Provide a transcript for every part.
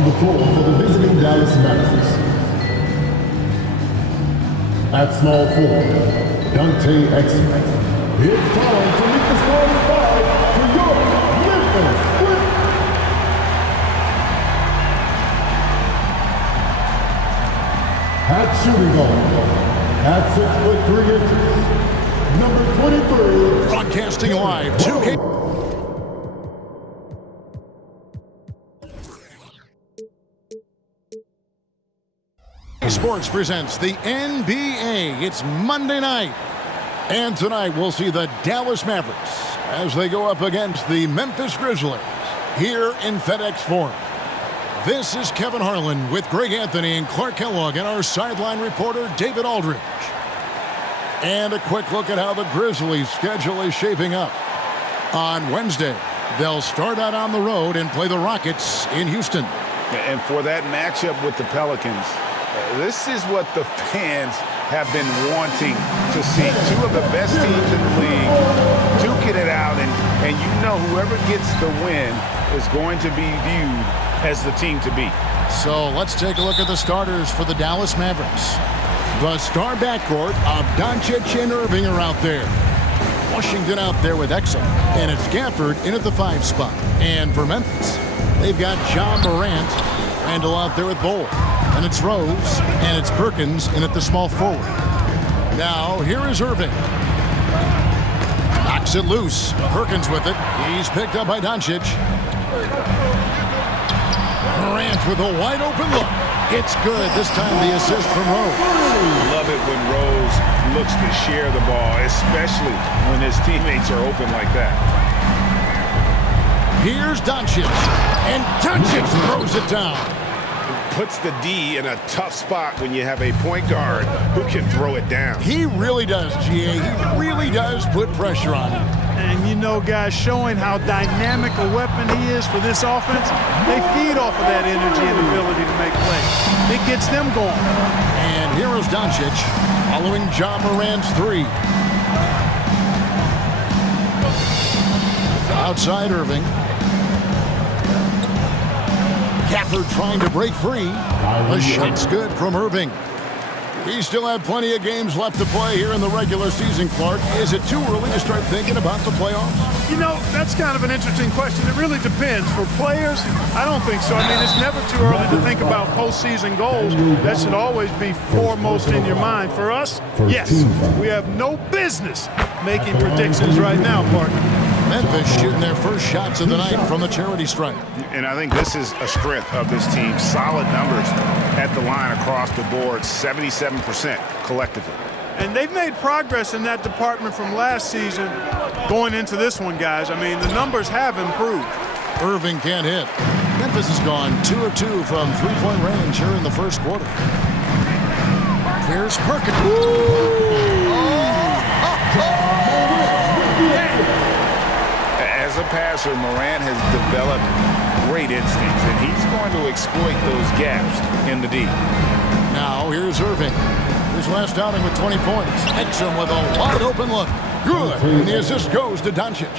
On the floor for the visiting Dallas Mavericks. At small forward, Dante Exum. It's time to meet the starting five for your Memphis Grizzlies. At shooting guard, at 6'3" number 23. Broadcasting live, 2K. Sports presents the NBA. It's Monday night. And tonight we'll see the Dallas Mavericks as they go up against the Memphis Grizzlies here in FedEx Forum. This is Kevin Harlan with Greg Anthony and Clark Kellogg and our sideline reporter David Aldridge. And a quick look at how the Grizzlies' schedule is shaping up. On Wednesday, they'll start out on the road and play the Rockets in Houston. And for that matchup with the Pelicans, this is what the fans have been wanting to see. Two of the best teams in the league duking it out, and you know whoever gets the win is going to be viewed as the team to beat. So let's take a look at the starters for the Dallas Mavericks. The star backcourt of Doncic and Irving are out there. Washington out there with Exum, and it's Gafford in at the 5 spot. And for Memphis, they've got John Morant, Randall out there with Bol. And it's Rose, and it's Perkins in at the small forward. Now, here is Irving. Knocks it loose. Perkins with it. He's picked up by Doncic. Morant with a wide open look. It's good. This time the assist from Rose. Love it when Rose looks to share the ball, especially when his teammates are open like that. Here's Doncic. And Doncic throws it down. Puts the D in a tough spot when you have a point guard who can throw it down. He really does, GA. He really does put pressure on him. And you know, guys, showing how dynamic a weapon he is for this offense, they feed off of that energy and ability to make plays. It gets them going. And here is Doncic following John Morant's 3. Outside Irving. Gafford trying to break free. The shot's good from Irving. We still have plenty of games left to play here in the regular season, Clark. Is it too early to start thinking about the playoffs? You know, that's kind of an interesting question. It really depends. For players, I don't think so. I mean, it's never too early to think about postseason goals. That should always be foremost in your mind. For us, yes, we have no business making predictions right now, Clark. Memphis shooting their first shots of the night from the charity stripe. And I think this is a strength of this team. Solid numbers at the line across the board, 77% collectively. And they've made progress in that department from last season going into this one, guys. I mean, the numbers have improved. Irving can't hit. Memphis has gone 2 of 2 from three-point range here in the first quarter. Here's Perkins. As a passer, Morant has developed great instincts, and he's going to exploit those gaps in the D. Now, here's Irving. His last outing with 20 points. Exum with a wide open look. Good. And the assist goes to Doncic.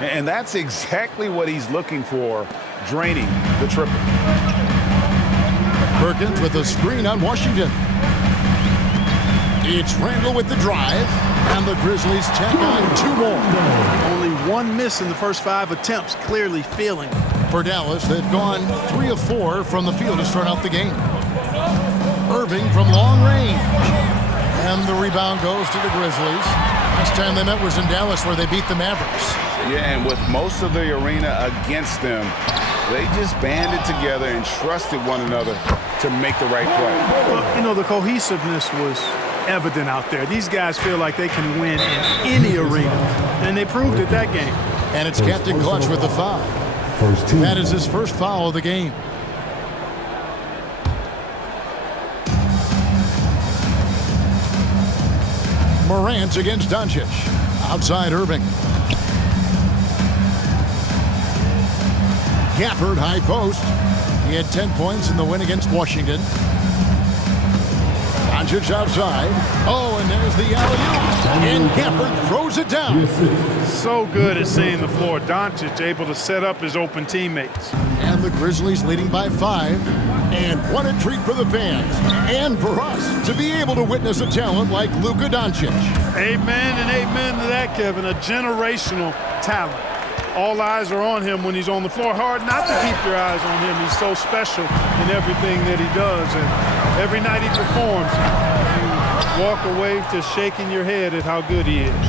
And that's exactly what he's looking for, draining the triple. Perkins with a screen on Washington. It's Randall with the drive, and the Grizzlies tack on 2 more. Only 1 miss in the first 5 attempts, clearly feeling it. For Dallas, they've gone 3 of 4 from the field to start out the game. Irving from long range. And the rebound goes to the Grizzlies. Last time they met was in Dallas where they beat the Mavericks. Yeah, and with most of the arena against them, they just banded together and trusted one another to make the right play. Well, you know, the cohesiveness was evident out there. These guys feel like they can win in any arena, and they proved it that game. And it's Captain Clutch with the foul. That is his first foul of the game. Morant against Doncic. Outside Irving. Gafford, high post. He had 10 points in the win against Washington. Doncic outside. Oh, and there's the alley-oop. And Gafford throws it down. So good at seeing the floor. Doncic able to set up his open teammates. And the Grizzlies leading by 5. And what a treat for the fans and for us to be able to witness a talent like Luka Doncic. Amen and amen to that, Kevin. A generational talent. All eyes are on him when he's on the floor. Hard not to keep your eyes on him. He's so special in everything that he does. And every night he performs, you walk away to shaking your head at how good he is.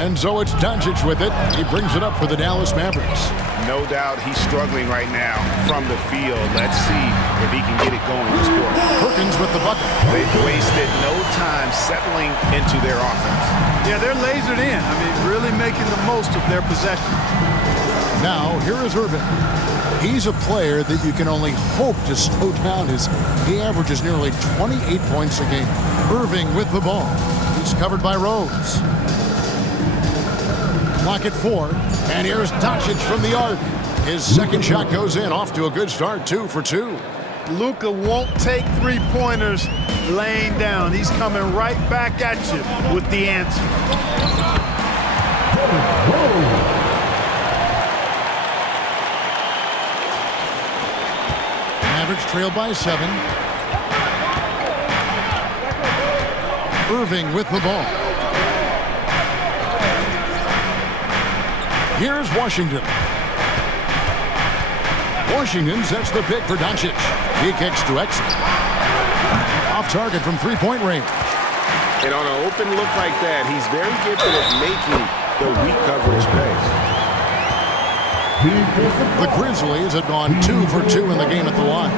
And so it's Doncic with it. He brings it up for the Dallas Mavericks. No doubt he's struggling right now from the field. Let's see if he can get it going this quarter. Perkins with the bucket. They've wasted no time settling into their offense. Yeah, they're lasered in. I mean, really making the most of their possession. Now, here is Irving. He's a player that you can only hope to slow down. He averages nearly 28 points a game. Irving with the ball. He's covered by Rose. Clock at 4, and here's Doncic from the arc. His second shot goes in, off to a good start, 2 for 2. Luka won't take three-pointers laying down. He's coming right back at you with the answer. Mavericks trail by 7. Irving with the ball. Here's Washington. Washington sets the pick for Doncic. He kicks to exit. Off target from three-point range. And on an open look like that, he's very gifted at making the weak coverage pay. The Grizzlies have gone 2 for 2 in the game at the line.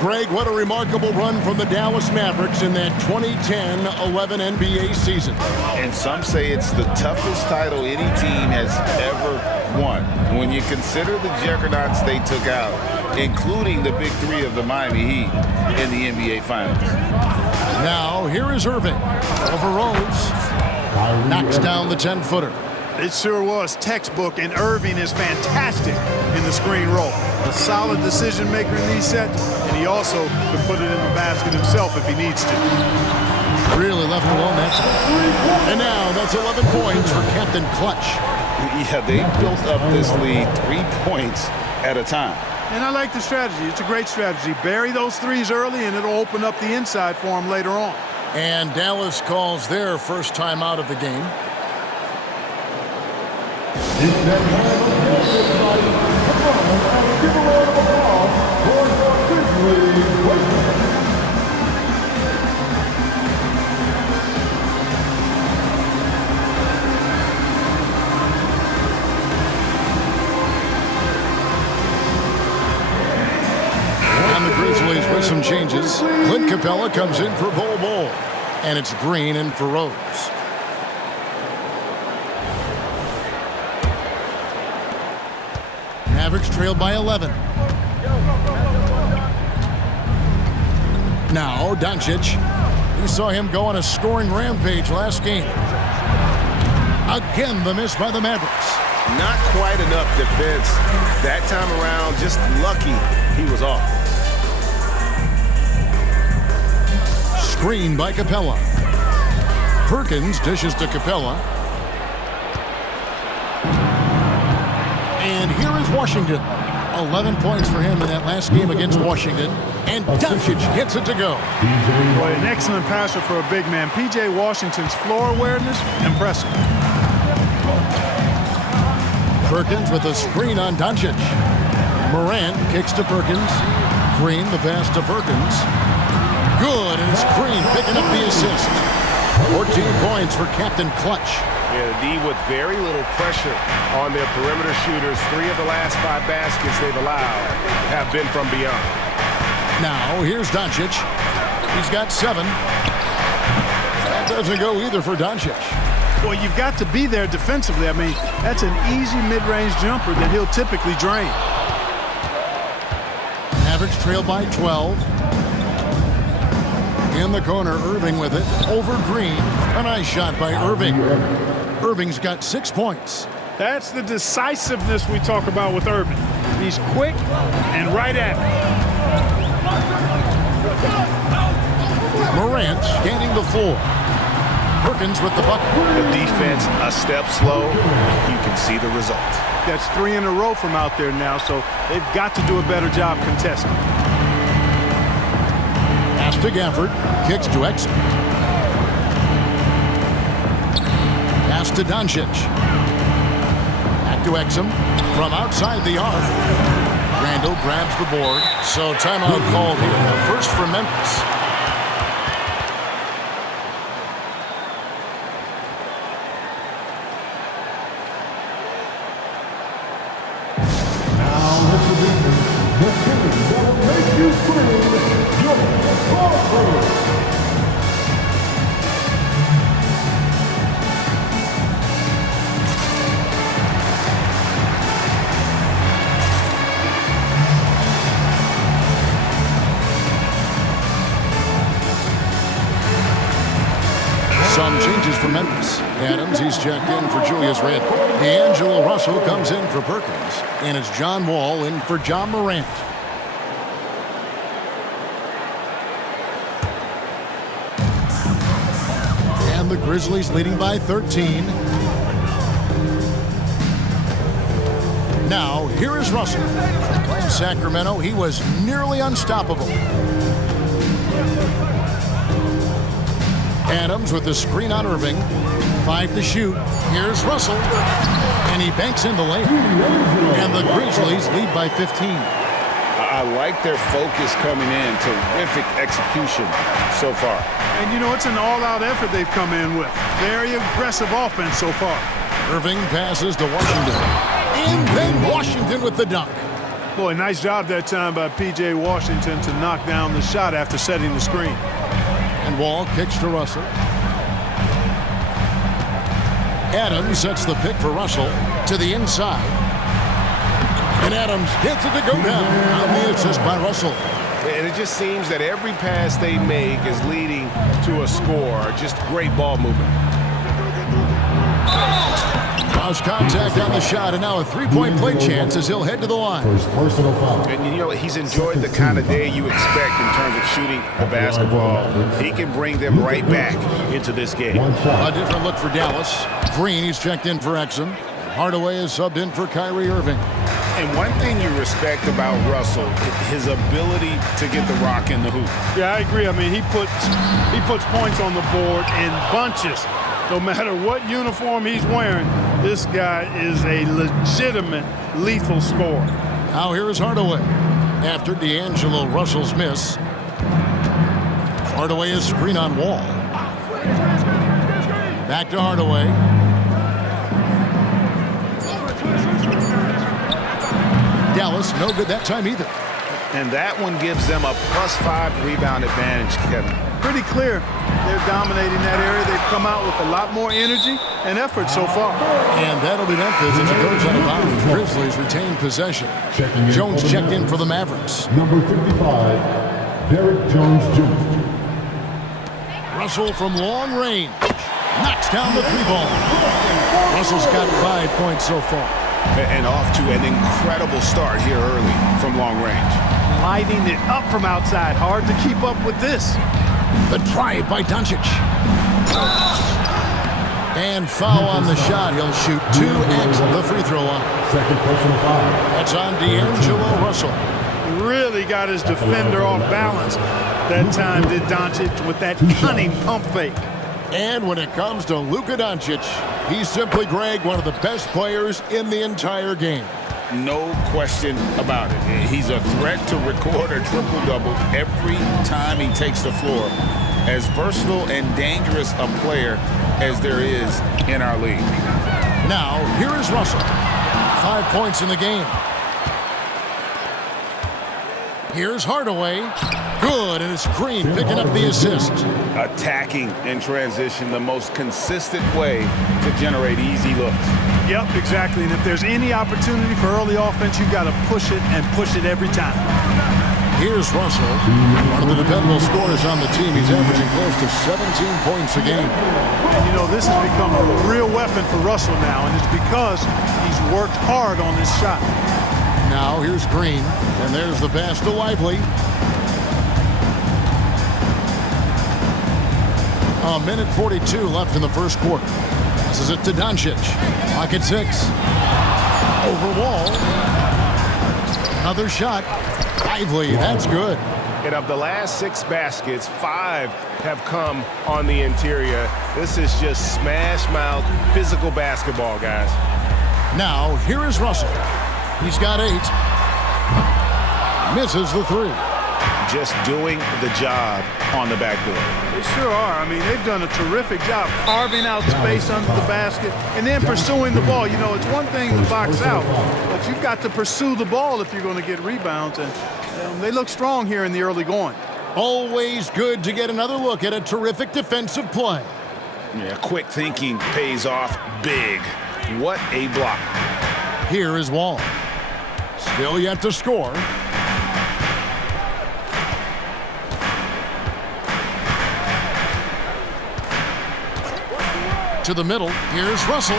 Greg, what a remarkable run from the Dallas Mavericks in that 2010-11 NBA season. And some say it's the toughest title any team has ever won. When you consider the juggernauts they took out, including the big three of the Miami Heat in the NBA Finals. Now, here is Irving. Over Rose. Knocks down the 10-footer. It sure was textbook, and Irving is fantastic in the screen roll. A solid decision maker in these sets, and he also can put it in the basket himself if he needs to. Really left alone that time. And now that's 11 points for Captain Clutch. Yeah, they built up this lead 3 points at a time. And I like the strategy. It's a great strategy. Bury those threes early, and it'll open up the inside for him later on. And Dallas calls their first time out of the game. It's that time of day, everybody. Come on, and give a round of applause for your Grizzlies Wizards. And the Grizzlies with some changes. Clint Capella comes in for Bol. And it's Green in for Rose. Mavericks trailed by 11. Now, Doncic. We saw him go on a scoring rampage last game. Again, the miss by the Mavericks. Not quite enough defense that time around. Just lucky he was off. Screen by Capella. Perkins dishes to Capella. And here is Washington. 11 points for him in that last game against Washington. And Doncic gets it to go. Boy, an excellent passer for a big man. P.J. Washington's floor awareness, impressive. Perkins with a screen on Doncic. Morant kicks to Perkins. Green, the pass to Perkins. Good, and it's Green picking up the assist. 14 points for Captain Clutch. Yeah, the D with very little pressure on their perimeter shooters. 3 of the last 5 baskets they've allowed have been from beyond. Now, here's Doncic. He's got 7. That doesn't go either for Doncic. Well, you've got to be there defensively. I mean, that's an easy mid-range jumper that he'll typically drain. Mavericks trail by 12. In the corner, Irving with it. Over Green. A nice shot by Irving. Irving's got 6 points. That's the decisiveness we talk about with Irving. He's quick and right at it. Morant scanning the floor. Perkins with the bucket. The defense a step slow. You can see the result. That's 3 in a row from out there now, so they've got to do a better job contesting. Pass to Gafford. Kicks to Exum. Pass to Doncic. Back to Exum. From outside the arc. Randall grabs the board. So timeout called here. The first for Memphis. The team that will make you scream, your Sparkers. Some changes for Memphis. Adams, he's checked in for Julius Randle. D'Angelo Russell comes in for Perkins. And it's John Wall in for John Morant. And the Grizzlies leading by 13. Now, here is Russell. In Sacramento, he was nearly unstoppable. Adams with the screen on Irving. 5 to shoot. Here's Russell. And he banks in the layup. And the Grizzlies lead by 15. I like their focus coming in. Terrific execution so far. And, you know, it's an all-out effort they've come in with. Very aggressive offense so far. Irving passes to Washington. And then Washington with the dunk. Boy, nice job that time by P.J. Washington to knock down the shot after setting the screen. And Wall kicks to Russell. Adams sets the pick for Russell to the inside. And Adams gets it to go down on the assist by Russell. And it just seems that every pass they make is leading to a score. Just great ball movement. Cross contact on the shot, and now a three-point play chance as he'll head to the line. First personal foul. And you know, he's enjoyed the kind of day you expect in terms of shooting the basketball. He can bring them right back into this game. A different look for Dallas. Green, he's checked in for Exum. Hardaway is subbed in for Kyrie Irving. And one thing you respect about Russell, his ability to get the rock in the hoop. Yeah, I agree. I mean, he puts points on the board in bunches. No matter what uniform he's wearing, this guy is a legitimate lethal scorer. Now here is Hardaway. After D'Angelo Russell's miss, Hardaway is screen on Wall. Back to Hardaway. Dallas, no good that time either. And that one gives them a +5 rebound advantage, Kevin. Pretty clear. They're dominating that area. They've come out with a lot more energy and effort so far. And that'll be Memphis as it goes out of bounds. Grizzlies retain possession. Jones checked in for the Mavericks. Number 55, Derrick Jones Jr. Russell from long range. Knocks down the three ball. Russell's got 5 points so far. And off to an incredible start here early from long range. Lighting it up from outside. Hard to keep up with this. The drive by Doncic. And foul on the shot. He'll shoot 2 at the free throw line. Second personal foul. That's on D'Angelo Russell. Really got his defender off balance. That time did Doncic with that cunning pump fake. And when it comes to Luka Doncic, he's simply, Greg, one of the best players in the entire game. No question about it. He's a threat to record a triple-double every time he takes the floor. As versatile and dangerous a player as there is in our league. Now, here is Russell. 5 points in the game. Here's Hardaway. Good, and it's Green picking up the assist. Attacking in transition, the most consistent way to generate easy looks. Yep, exactly. And if there's any opportunity for early offense, you got to push it and push it every time. Here's Russell, one of the dependable scorers on the team. He's averaging close to 17 points a game. And, you know, this has become a real weapon for Russell now, and it's because he's worked hard on this shot. Now here's Green, and there's the pass to Lively. A minute 42 left in the first quarter. Passes it to Doncic. Clock at 6. Over Wall. Another shot. Lively. That's good. And of the last 6 baskets, 5 have come on the interior. This is just smash mouth physical basketball, guys. Now, here is Russell. He's got 8. Misses the 3. Just doing the job on the backboard. They sure are. I mean, they've done a terrific job carving out space under the basket and then pursuing the ball. You know, it's one thing to box out, but you've got to pursue the ball if you're going to get rebounds. And they look strong here in the early going. Always good to get another look at a terrific defensive play. Yeah, quick thinking pays off big. What a block. Here is Wall. Still yet to score. To the middle. Here's Russell.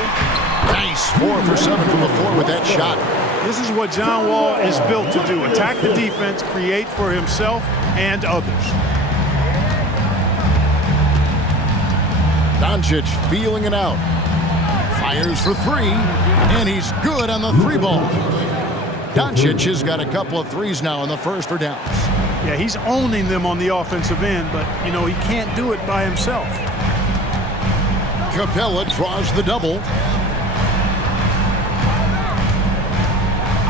Nice. 4 for 7 from the floor with that shot. This is what John Wall is built to do. Attack the defense, create for himself and others. Doncic feeling it out. Fires for 3, and he's good on the 3 ball. Doncic has got a couple of 3s now in the first for downs. Yeah, he's owning them on the offensive end, but, you know, he can't do it by himself. Capella draws the double.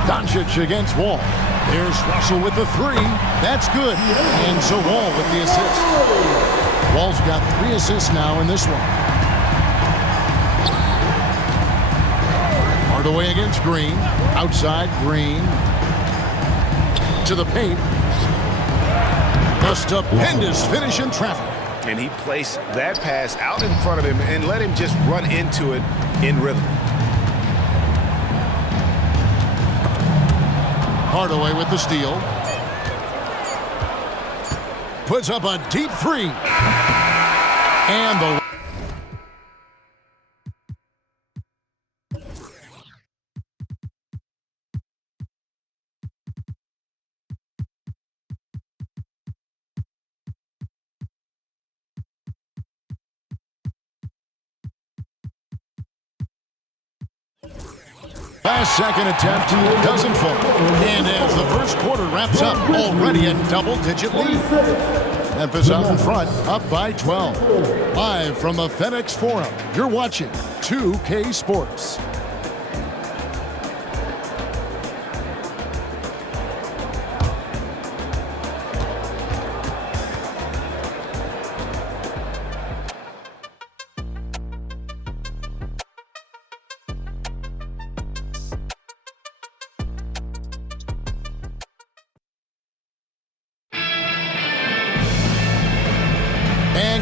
Doncic against Wall. There's Russell with the 3. That's good. And so Wall with the assist. Wall's got 3 assists now in this one. Hardaway against Green. Outside Green. To the paint. A stupendous finish in traffic. And he placed that pass out in front of him and let him just run into it in rhythm. Hardaway with the steal. Puts up a deep 3. And the last second attempt doesn't fall. And as the first quarter wraps up, already a double-digit lead. Memphis out in front, up by 12. Live from the FedEx Forum, you're watching 2K Sports.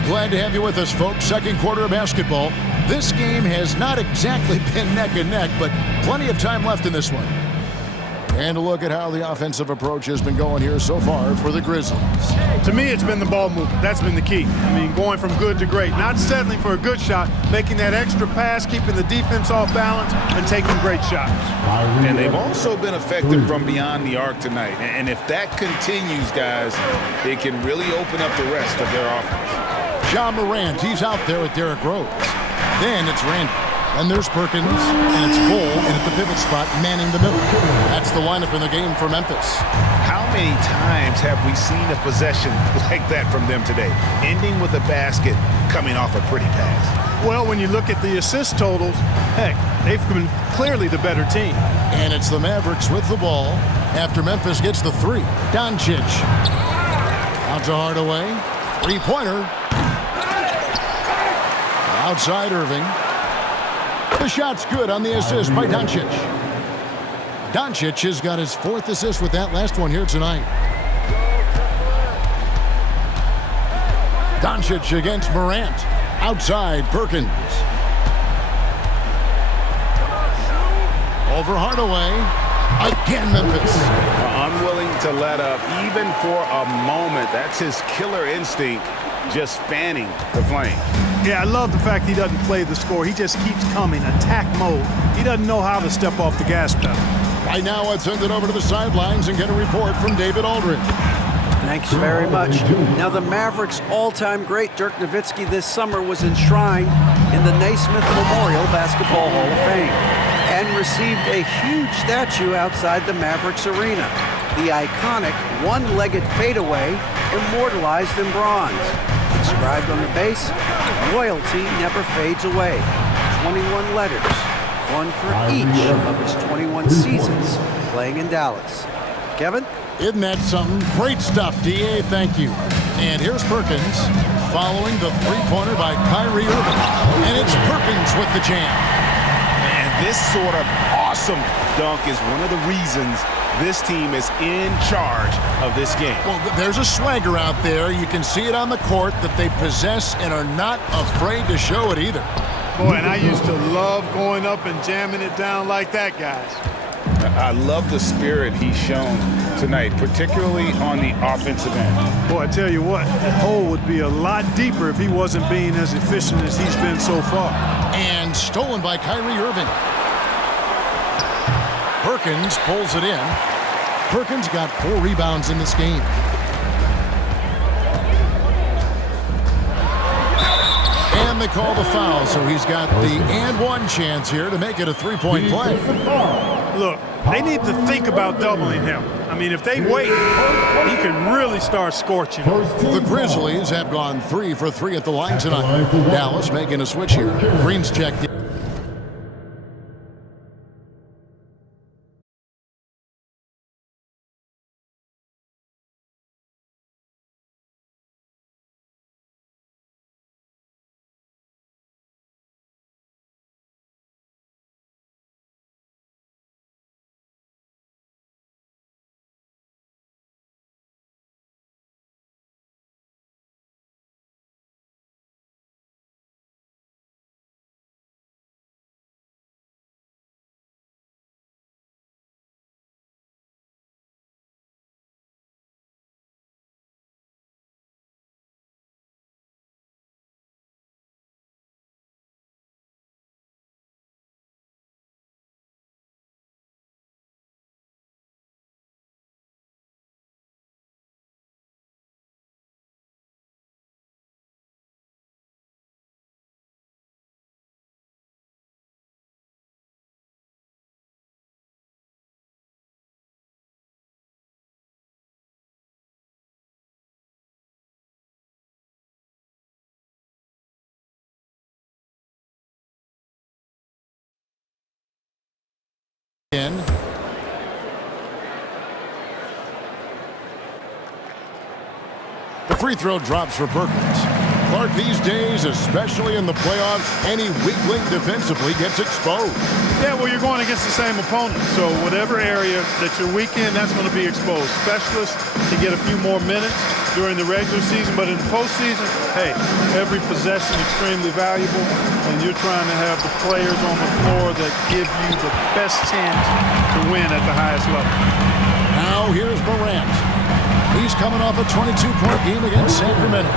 Glad to have you with us, folks. Second quarter of basketball. This game has not exactly been neck and neck, but plenty of time left in this one. And a look at how the offensive approach has been going here so far for the Grizzlies. To me, it's been the ball movement. That's been the key. I mean, going from good to great. Not settling for a good shot, making that extra pass, keeping the defense off balance, and taking great shots. And they've also been effective from beyond the arc tonight. And if that continues, guys, they can really open up the rest of their offense. John Morant, he's out there with Derrick Rose. Then it's Randall. And there's Perkins, and it's Bull in at the pivot spot, manning the middle. That's the lineup in the game for Memphis. How many times have we seen a possession like that from them today, ending with a basket coming off a pretty pass? Well, when you look at the assist totals, heck, they've been clearly the better team. And it's the Mavericks with the ball after Memphis gets the 3. Doncic. Out to Hardaway. 3-pointer. Outside Irving. The shot's good on the assist by Doncic. Doncic has got his 4th assist with that last one here tonight. Doncic against Morant. Outside Perkins. Over Hardaway. Again Memphis. Unwilling to let up even for a moment. That's his killer instinct, just fanning the flame. Yeah, I love the fact he doesn't play the score. He just keeps coming, attack mode. He doesn't know how to step off the gas pedal. Right now, let's send it over to the sidelines and get a report from David Aldridge. Thanks very much. Now, the Mavericks' all-time great Dirk Nowitzki this summer was enshrined in the Naismith Memorial Basketball Hall of Fame and received a huge statue outside the Mavericks arena. The iconic one-legged fadeaway immortalized in bronze. Inscribed on the base, loyalty never fades away. 21 letters, one for each of his 21 seasons playing in Dallas. Kevin? Isn't that something? Great stuff, D.A. Thank you. And here's Perkins following the three-pointer by Kyrie Irving. And it's Perkins with the jam. And this sort of awesome dunk is one of the reasons this team is in charge of this game. Well, there's a swagger out there. You can see it on the court that they possess and are not afraid to show it either. Boy, and I used to love going up and jamming it down like that, guys. I love the spirit he's shown tonight, particularly on the offensive end. Boy, I tell you what, the hole would be a lot deeper if he wasn't being as efficient as he's been so far. And stolen by Kyrie Irving. Perkins pulls it in. Perkins got 4 rebounds in this game. And they call the foul, so he's got the and one chance here to make it a three-point play. Look, they need to think about doubling him. I mean, if they wait, he can really start scorching. The Grizzlies have gone 3 for 3 at the line tonight. Dallas making a switch here. Green's checked in. The free throw drops for Perkins. Clark, these days, especially in the playoffs, any weak link defensively gets exposed. Yeah, well, you're going against the same opponent. So whatever area that you're weak in, that's going to be exposed. Specialists can get a few more minutes during the regular season, but in the postseason, hey, every possession extremely valuable, and you're trying to have the players on the floor that give you the best chance to win at the highest level. Now here's Morant. He's coming off a 22-point game against Sacramento.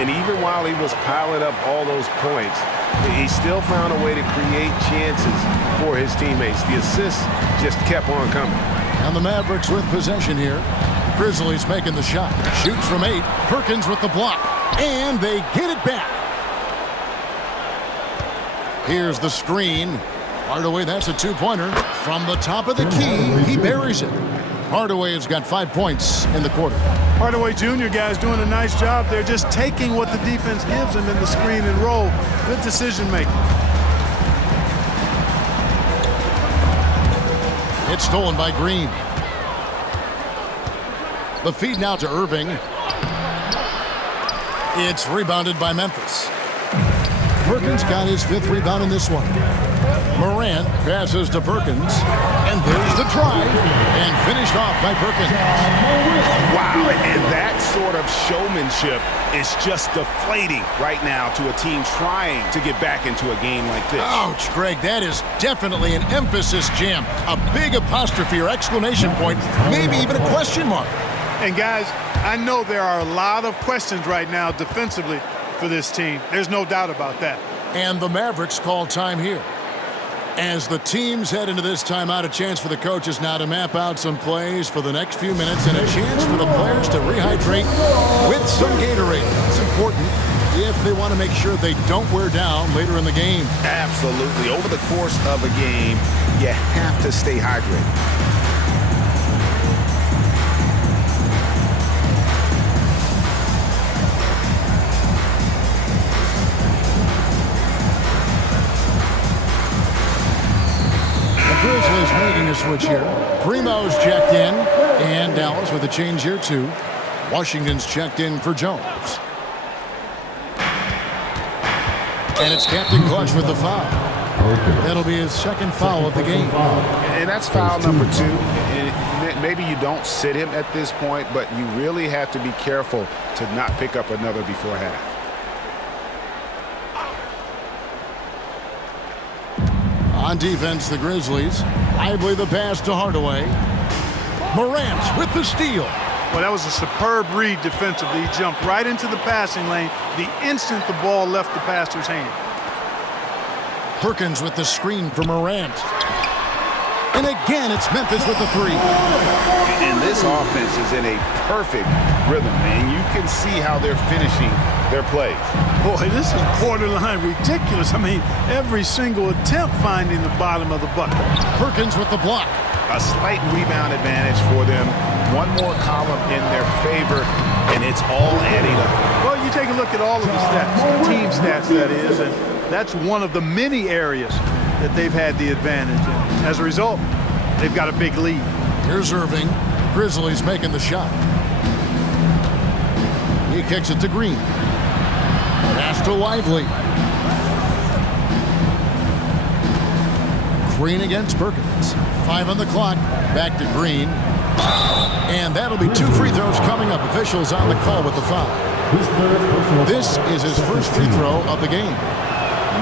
And even while he was piling up all those points, he still found a way to create chances for his teammates. The assists just kept on coming. And the Mavericks with possession here. Grizzlies making the shot. Shoots from 8. Perkins with the block. And they get it back. Here's the screen. Hardaway, that's a two-pointer. From the top of the key, he buries it. Hardaway has got 5 points in the quarter. Hardaway Jr., guys, doing a nice job. They're just taking what the defense gives them in the screen and roll. Good decision making. It's stolen by Green. The feed now to Irving. It's rebounded by Memphis. Perkins got his 5th rebound in this one. Morant passes to Perkins, and there's the drive, and finished off by Perkins. Wow, and that sort of showmanship is just deflating right now to a team trying to get back into a game like this. Ouch, Greg, that is definitely an emphasis jam. A big apostrophe or exclamation point, maybe even a question mark. And guys, I know there are a lot of questions right now defensively for this team. There's no doubt about that. And the Mavericks call time here. As the teams head into this timeout, a chance for the coaches now to map out some plays for the next few minutes and a chance for the players to rehydrate with some Gatorade. It's important if they want to make sure they don't wear down later in the game. Absolutely. Over the course of a game, you have to stay hydrated. Grizzlies making a switch here. Primo's checked in, and Dallas with a change here too. Washington's checked in for Jones. And it's Captain Clutch with the foul. That'll be his second foul of the game. And that's foul number 2. And maybe you don't sit him at this point, but you really have to be careful to not pick up another before half. On defense, the Grizzlies. Lively the pass to Hardaway. Morant with the steal. Well, that was a superb read defensively. He jumped right into the passing lane the instant the ball left the passer's hand. Perkins with the screen for Morant. And again, it's Memphis with the 3. And this offense is in a perfect rhythm, and you can see how they're finishing their plays. Boy, this is borderline ridiculous. I mean, every single attempt finding the bottom of the bucket. Perkins with the block. A slight rebound advantage for them. One more column in their favor, and it's all adding up. Well, you take a look at all of the stats, the team stats that is, and that's one of the many areas that they've had the advantage. And as a result, they've got a big lead. Here's Irving. Grizzlies making the shot. He kicks it to Green. Pass to Lively. Green against Perkins. 5 on the clock. Back to Green. And that'll be 2 free throws coming up. Officials on the call with the foul. This is his first free throw of the game.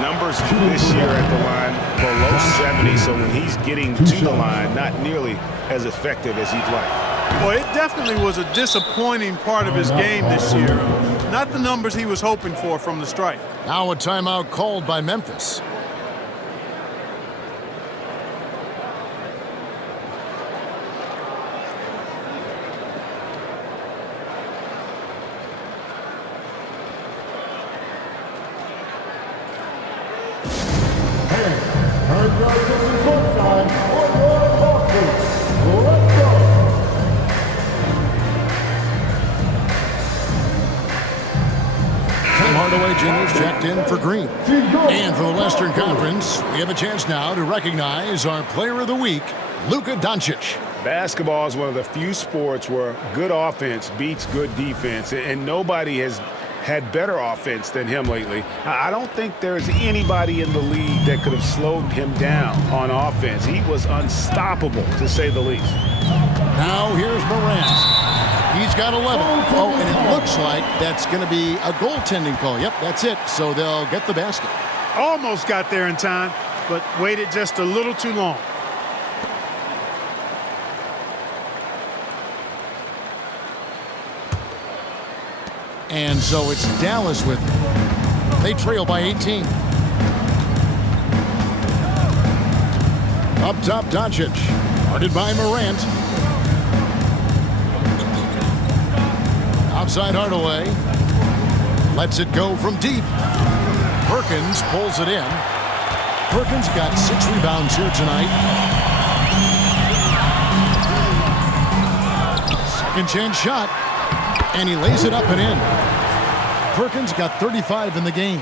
Numbers this year at the line below 70, so when he's getting to the line, not nearly as effective as he'd like. Well, it definitely was a disappointing part of his game this year. Not the numbers he was hoping for from the strike. Now a timeout called by Memphis. Hardaway Jr. checked in for Green. And for the Western Conference, we have a chance now to recognize our Player of the Week, Luka Doncic. Basketball is one of the few sports where good offense beats good defense, and nobody has had better offense than him lately. I don't think there's anybody in the league that could have slowed him down on offense. He was unstoppable, to say the least. Now here's Morant. He's got 11. Oh, and it looks like that's going to be a goaltending call. Yep, that's it. So they'll get the basket. Almost got there in time, but waited just a little too long. And so it's Dallas with it. They trail by 18. Up top, Doncic. Guarded by Morant. Outside Hardaway. Lets it go from deep. Perkins pulls it in. Perkins got 6 rebounds here tonight. Second chance shot. And he lays it up and in. Perkins got 35 in the game.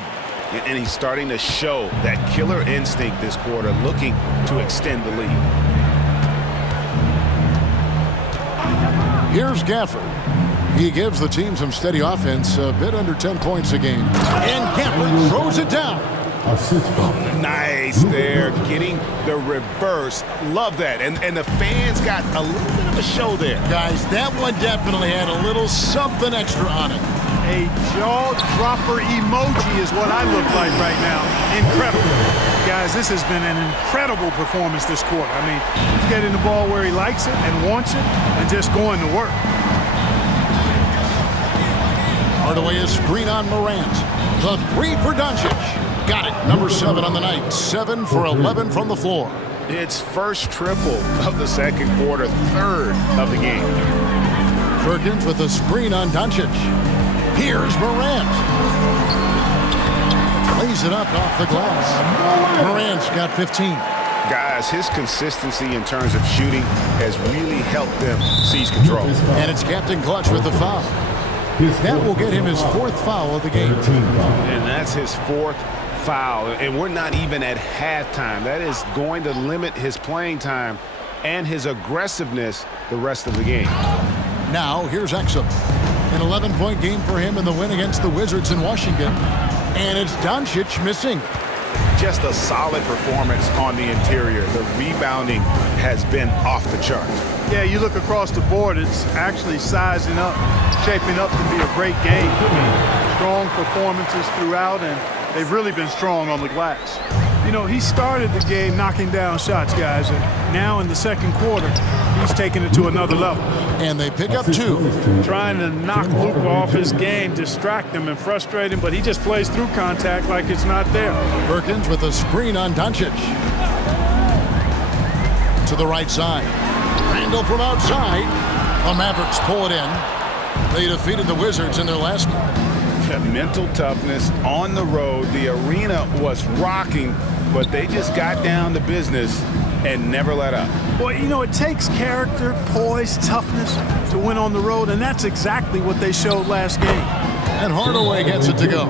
And he's starting to show that killer instinct this quarter, looking to extend the lead. Here's Gafford. He gives the team some steady offense, a bit under 10 points a game. And Gafford throws it down. Nice there, getting the reverse. Love that. And the fans got a little bit of a show there. Guys, that one definitely had a little something extra on it. A jaw-dropper emoji is what I look like right now. Incredible. Guys, this has been an incredible performance this quarter. I mean, he's getting the ball where he likes it and wants it and just going to work. Hardaway is screen on Morant. The 3 for Doncic. Got it. Number 7 on the night. 7 for 11 from the floor. It's first triple of the second quarter, third of the game. Perkins with a screen on Doncic. Here's Morant. Lays it up off the glass. Morant's got 15. Guys, his consistency in terms of shooting has really helped them seize control. And it's Captain Clutch with the foul. That will get him his 4th foul of the game. And that's his 4th foul. And we're not even at halftime. That is going to limit his playing time and his aggressiveness the rest of the game. Now, here's Exum. An 11-point game for him in the win against the Wizards in Washington. And it's Doncic missing. Just a solid performance on the interior. The rebounding has been off the charts. Yeah, you look across the board, it's actually sizing up, shaping up to be a great game. Strong performances throughout, and they've really been strong on the glass. You know, he started the game knocking down shots, guys, and now in the second quarter, he's taking it to another level. And they pick up 2. Trying to knock Luka off his game, distract him and frustrate him, but he just plays through contact like it's not there. Perkins with a screen on Doncic. To the right side. Randall from outside. The Mavericks pull it in. They defeated the Wizards in their last game. Mental toughness on the road. The arena was rocking, but they just got down to business and never let up. Boy, you know, it takes character, poise, toughness to win on the road, and that's exactly what they showed last game. And Hardaway gets it to go.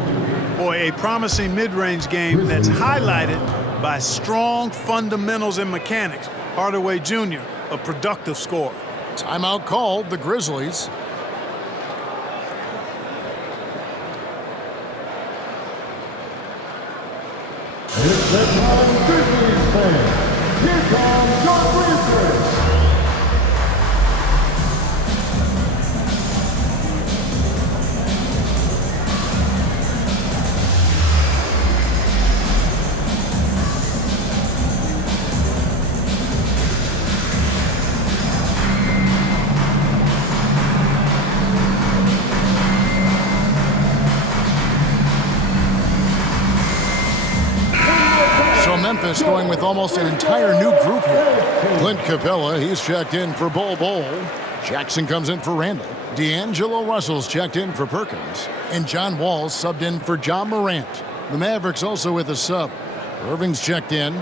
Boy, a promising mid-range game that's highlighted by strong fundamentals and mechanics. Hardaway Jr., a productive scorer. Timeout called, the Grizzlies. It's the time, Grizzlies fans. Here comes your Grizzlies. Memphis going with almost an entire new group here. Clint Capella, he's checked in for Bol Bol. Jackson comes in for Randall. D'Angelo Russell's checked in for Perkins. And John Wall's subbed in for John Morant. The Mavericks also with a sub. Irving's checked in.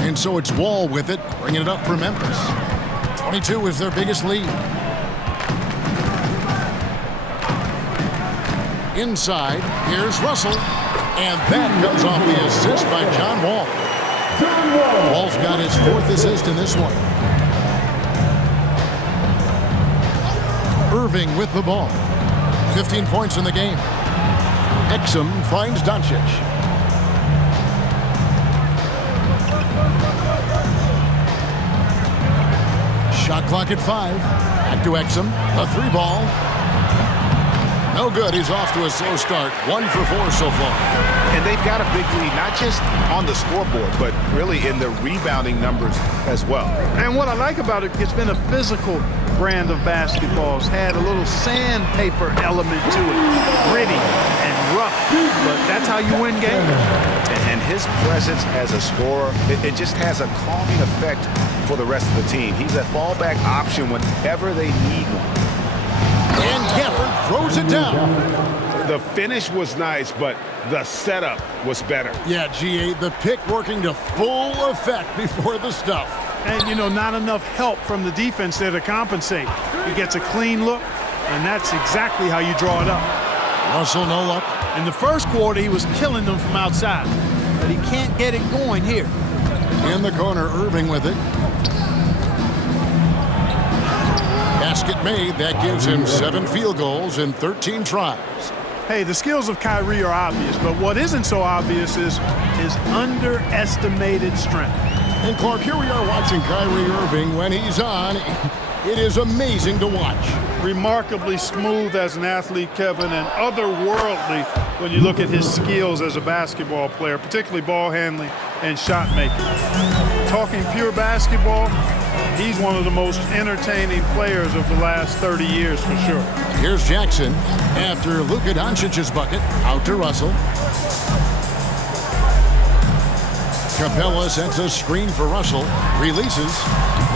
And so it's Wall with it, bringing it up for Memphis. 22 is their biggest lead. Inside, here's Russell, and that comes off the assist by John Wall. Wall's got his 4th assist in this one. Irving with the ball. 15 points in the game. Exum finds Doncic. Shot clock at 5. Back to Exum. A 3-ball. No good. He's off to a slow start. 1 for 4 so far. And they've got a big lead, not just on the scoreboard, but really in the rebounding numbers as well. And what I like about it, it's been a physical brand of basketball. It's had a little sandpaper element to it. Gritty and rough, but that's how you win games. And his presence as a scorer, it just has a calming effect for the rest of the team. He's a fallback option whenever they need one. And Gafford throws it down. The finish was nice, but the setup was better. Yeah, GA, the pick working to full effect before the stuff. And, you know, not enough help from the defense there to compensate. He gets a clean look, and that's exactly how you draw it up. Russell, no luck. In the first quarter, he was killing them from outside, but he can't get it going here. In the corner, Irving with it. Basket made. That gives him 7 field goals in 13 tries. Hey, the skills of Kyrie are obvious, but what isn't so obvious is his underestimated strength. And Clark, here we are watching Kyrie Irving. When he's on, it is amazing to watch. Remarkably smooth as an athlete, Kevin, and otherworldly when you look at his skills as a basketball player, particularly ball handling and shot making. Talking pure basketball, He's one of the most entertaining players of the last 30 years for sure. Here's Jackson after Luka Doncic's bucket. Out to Russell. Capella sends a screen for Russell. Releases.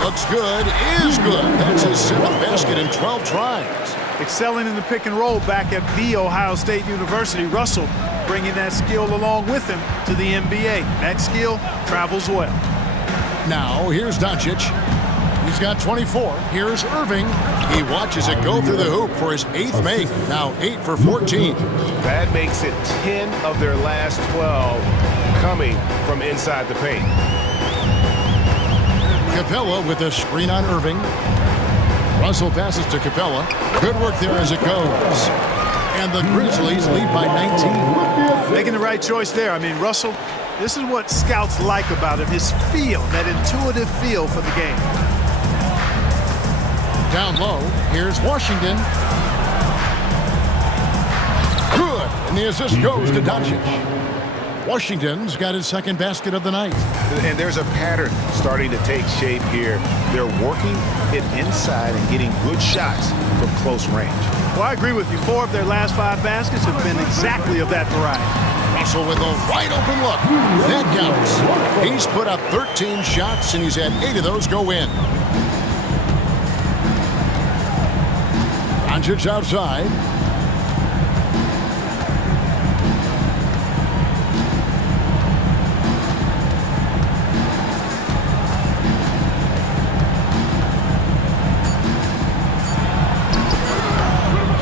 Looks good. Is good. That's his 7th basket in 12 tries. Excelling in the pick and roll back at The Ohio State University. Russell bringing that skill along with him to the NBA. That skill travels well. Now, here's Doncic. He's got 24. Here's Irving. He watches it go through the hoop for his 8th make. Now 8 for 14. That makes it 10 of their last 12 coming from inside the paint. Capella with a screen on Irving. Russell passes to Capella. Good work there as it goes. And the Grizzlies lead by 19. Making the right choice there. I mean, Russell, this is what scouts like about him, his feel, that intuitive feel for the game. Down low, here's Washington. Good, and the assist goes to Doncic. Washington's got his 2nd basket of the night. And there's a pattern starting to take shape here. They're working it inside and getting good shots from close range. Well, I agree with you. 4 of their last 5 baskets have been exactly of that variety. Russell with a wide open look. That counts. He's put up 13 shots, and he's had 8 of those go in. Doncic outside.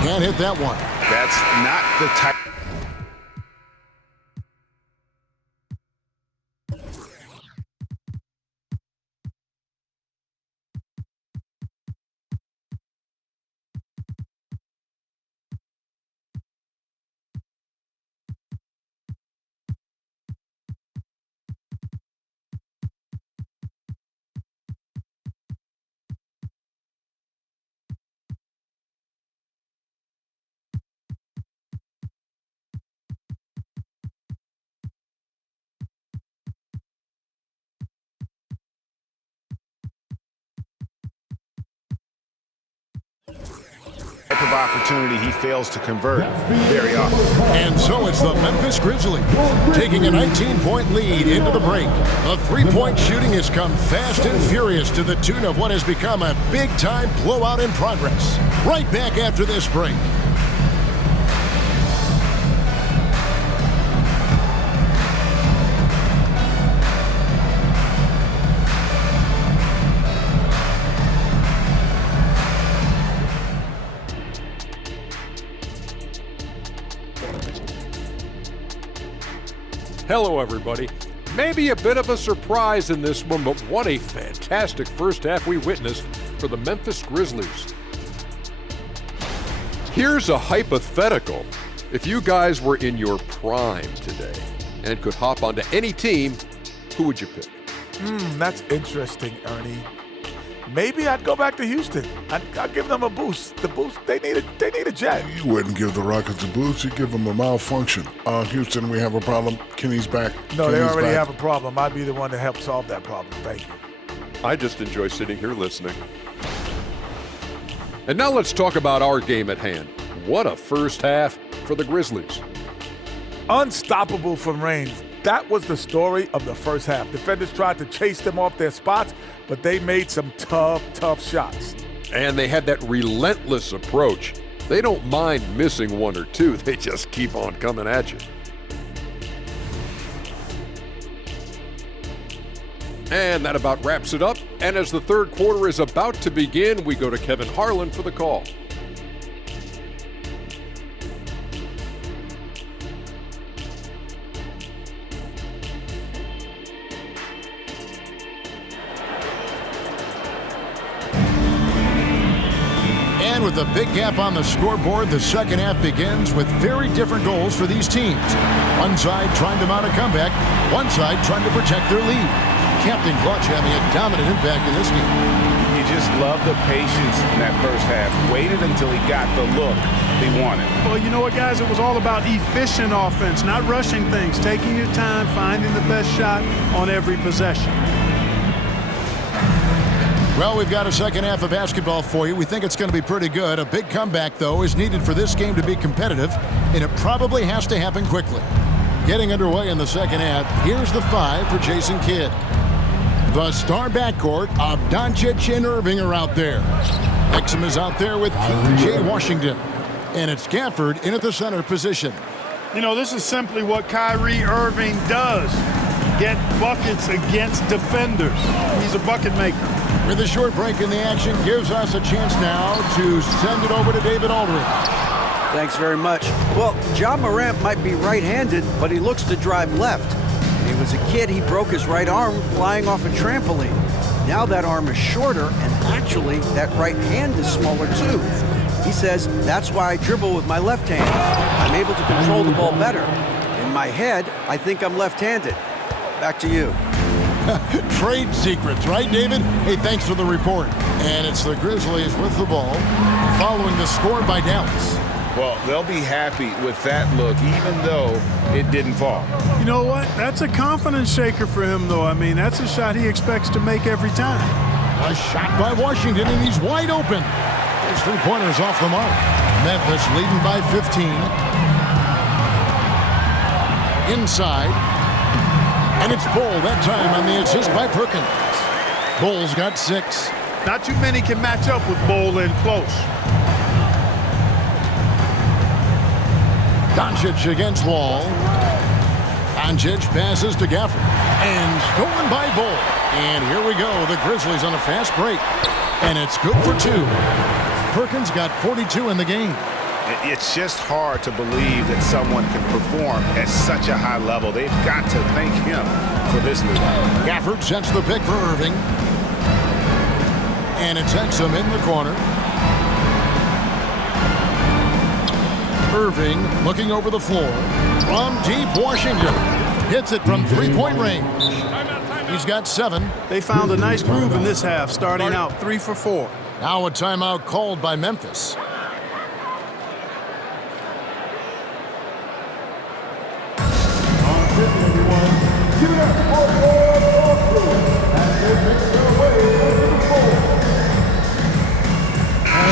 Can't hit that one. That's not the type. Of opportunity he fails to convert very often. And so it's the Memphis Grizzlies taking a 19-point lead into the break. The 3-point shooting has come fast and furious to the tune of what has become a big-time blowout in progress. Right back after this break. Hello, everybody. Maybe a bit of a surprise in this one, but what a fantastic first half we witnessed for the Memphis Grizzlies. Here's a hypothetical. If you guys were in your prime today and could hop onto any team, who would you pick? That's interesting, Ernie. Maybe I'd go back to Houston. I'd give them a boost. The boost, they need a jet. You wouldn't give the Rockets a boost. You give them a malfunction. Houston, we have a problem. Kenny's back. No, they Kenny's already back. have a problem. I'd be the one to help solve that problem. Thank you. I just enjoy sitting here listening. And now let's talk about our game at hand. What a first half for the Grizzlies. Unstoppable from range. That was the story of the first half. Defenders tried to chase them off their spots, but they made some tough shots. And they had that relentless approach. They don't mind missing one or two. They just keep on coming at you. And that about wraps it up. And as the third quarter is about to begin, we go to Kevin Harlan for the call. And with a big gap on the scoreboard, the second half begins with very different goals for these teams. One side trying to mount a comeback, one side trying to protect their lead. Captain Clutch having a dominant impact in this game. He just loved the patience in that first half. Waited until he got the look he wanted. Well, you know what, guys? It was all about efficient offense, not rushing things, taking your time, finding the best shot on every possession. Well, we've got a second half of basketball for you. We think it's going to be pretty good. A big comeback, though, is needed for this game to be competitive, and it probably has to happen quickly. Getting underway in the second half, here's the 5 for Jason Kidd. The star backcourt of Doncic and Irving are out there. Exum is out there with P.J. Washington. And it's Gafford in at the center position. You know, this is simply what Kyrie Irving does. Get buckets against defenders. He's a bucket maker. With a short break in the action, gives us a chance now to send it over to David Aldridge. Thanks very much. Well, Ja Morant might be right-handed, but he looks to drive left. When he was a kid, he broke his right arm flying off a trampoline. Now that arm is shorter, and actually, that right hand is smaller too. He says, that's why I dribble with my left hand. I'm able to control the ball better. In my head, I think I'm left-handed. Back to you. Trade secrets, right, David? Hey, thanks for the report. And it's the Grizzlies with the ball, following the score by Dallas. Well, they'll be happy with that look, even though it didn't fall. You know what? That's a confidence shaker for him, though. I mean, that's a shot he expects to make every time. A shot by Washington, and he's wide open. His three-pointers off the mark. Memphis leading by 15. Inside. And it's Bull that time on the assist by Perkins. Bull's got 6. Not too many can match up with Bull in close. Doncic against Wall. Doncic passes to Gafford. And stolen by Bull. And here we go. The Grizzlies on a fast break. And it's good for 2. Perkins got 42 in the game. It's just hard to believe that someone can perform at such a high level. They've got to thank him for this lead. Gafford sets the pick for Irving. And it's Exum in the corner. Irving looking over the floor. From deep, Washington hits it from three-point range. He's got 7. They found a nice groove in this half, starting out 3 for 4. Now a timeout called by Memphis.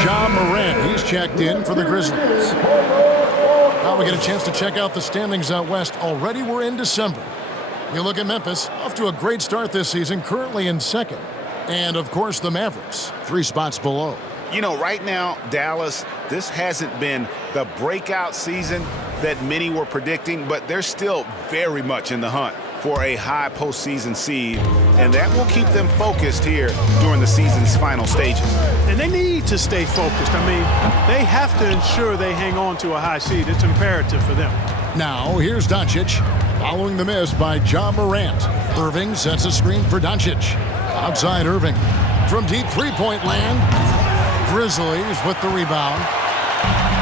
Ja Morant, he's checked in for the Grizzlies. Now we get a chance to check out the standings out west. Already we're in December. You look at Memphis, off to a great start this season, currently in second. And, of course, the Mavericks, 3 spots below. You know, right now, Dallas, this hasn't been the breakout season that many were predicting, but they're still very much in the hunt for a high postseason seed, and that will keep them focused here during the season's final stages. And they need to stay focused. I mean, they have to ensure they hang on to a high seed. It's imperative for them. Now, here's Doncic, following the miss by Ja Morant. Irving sets a screen for Doncic. Outside Irving. From deep three-point land, Grizzlies with the rebound.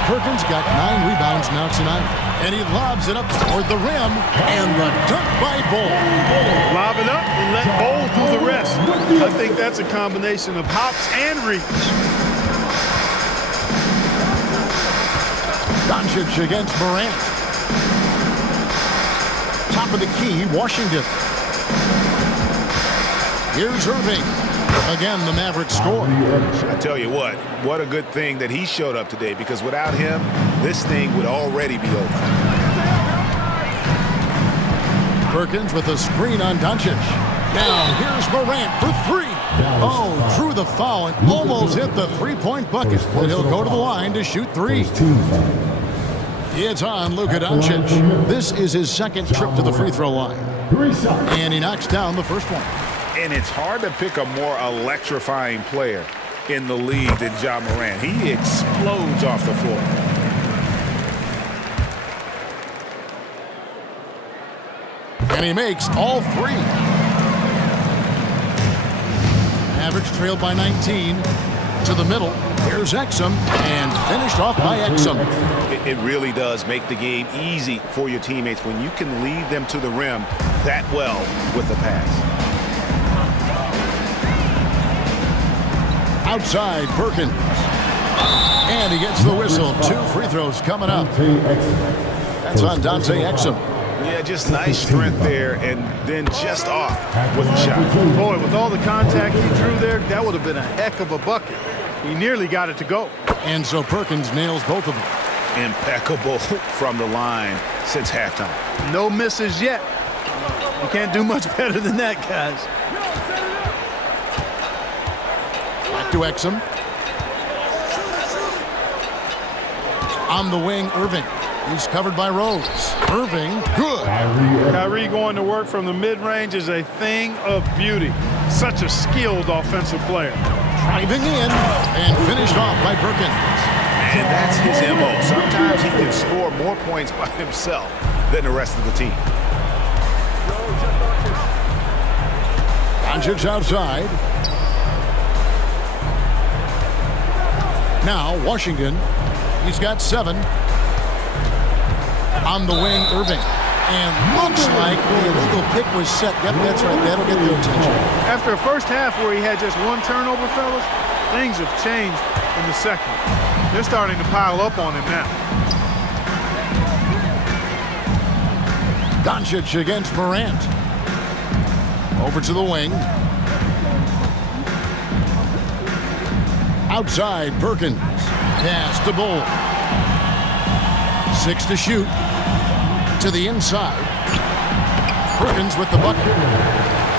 Perkins got 9 rebounds now tonight. And he lobs it up toward the rim, and the dunk by Bull. Lob it up and let Bull do the rest. I think that's a combination of hops and reach. Doncic against Morant. Top of the key, Washington. Here's Irving. Again, the Mavericks score. I tell you what a good thing that he showed up today, because without him, this thing would already be over. Perkins with a screen on Doncic. Now here's Morant for 3. Oh, drew the foul and almost hit the three-point bucket. And he'll go to the line to shoot 3. It's on Luka Doncic. This is his second trip to the free throw line. And he knocks down the first one. And it's hard to pick a more electrifying player in the league than Ja Morant. He explodes off the floor. And he makes all 3. Mavericks trailed by 19. To the middle. Here's Exum. And finished off by Exum. It really does make the game easy for your teammates when you can lead them to the rim that well with the pass. Outside, Perkins. And he gets the whistle. 2 free throws coming up. That's on Dante Exum. Yeah, just nice strength there, and then just off with the shot. Boy, with all the contact he drew there, that would have been a heck of a bucket. He nearly got it to go. And so Perkins nails both of them. Impeccable from the line since halftime. No misses yet. You can't do much better than that, guys. Back to Exum. On the wing, Irving. He's covered by Rose. Irving, good. Kyrie going to work from the mid-range is a thing of beauty. Such a skilled offensive player. Driving in and finished off by Perkins. And that's his MO. Sometimes he can score more points by himself than the rest of the team. Doncic outside. Now Washington. He's got 7. On the wing, Irving. And looks like the illegal pick was set. Yep, that's right. That'll get their attention. After a first half where he had just 1 turnover, fellas, things have changed in the second. They're starting to pile up on him now. Doncic against Morant. Over to the wing. Outside, Perkins. Pass to Bull. 6 to shoot. To the inside. Perkins with the bucket.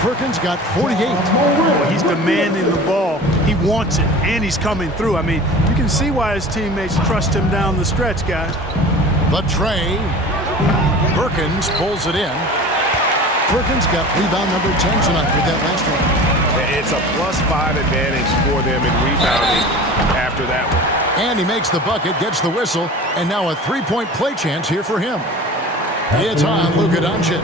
Perkins got 48. Boy, he's demanding the ball. He wants it, and he's coming through. I mean, you can see why his teammates trust him down the stretch, guys. The tray. Perkins pulls it in. Perkins got rebound number 10 tonight with that last one. It's a +5 advantage for them in rebounding after that one. And he makes the bucket, gets the whistle, and now a 3-point play chance here for him. It's on Luka Doncic.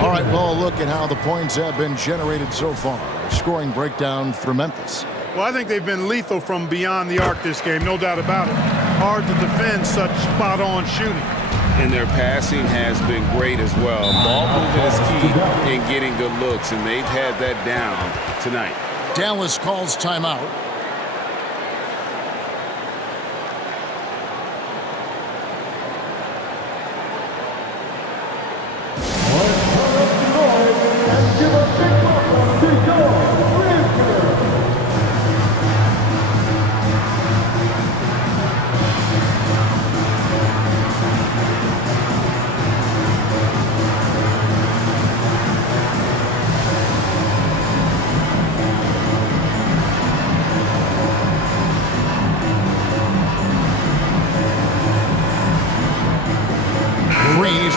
All right, well, look at how the points have been generated so far. Scoring breakdown for Memphis. Well, I think they've been lethal from beyond the arc this game, no doubt about it. Hard to defend such spot-on shooting. And their passing has been great as well. Ball movement is key in getting good looks, and they've had that down tonight. Dallas calls timeout.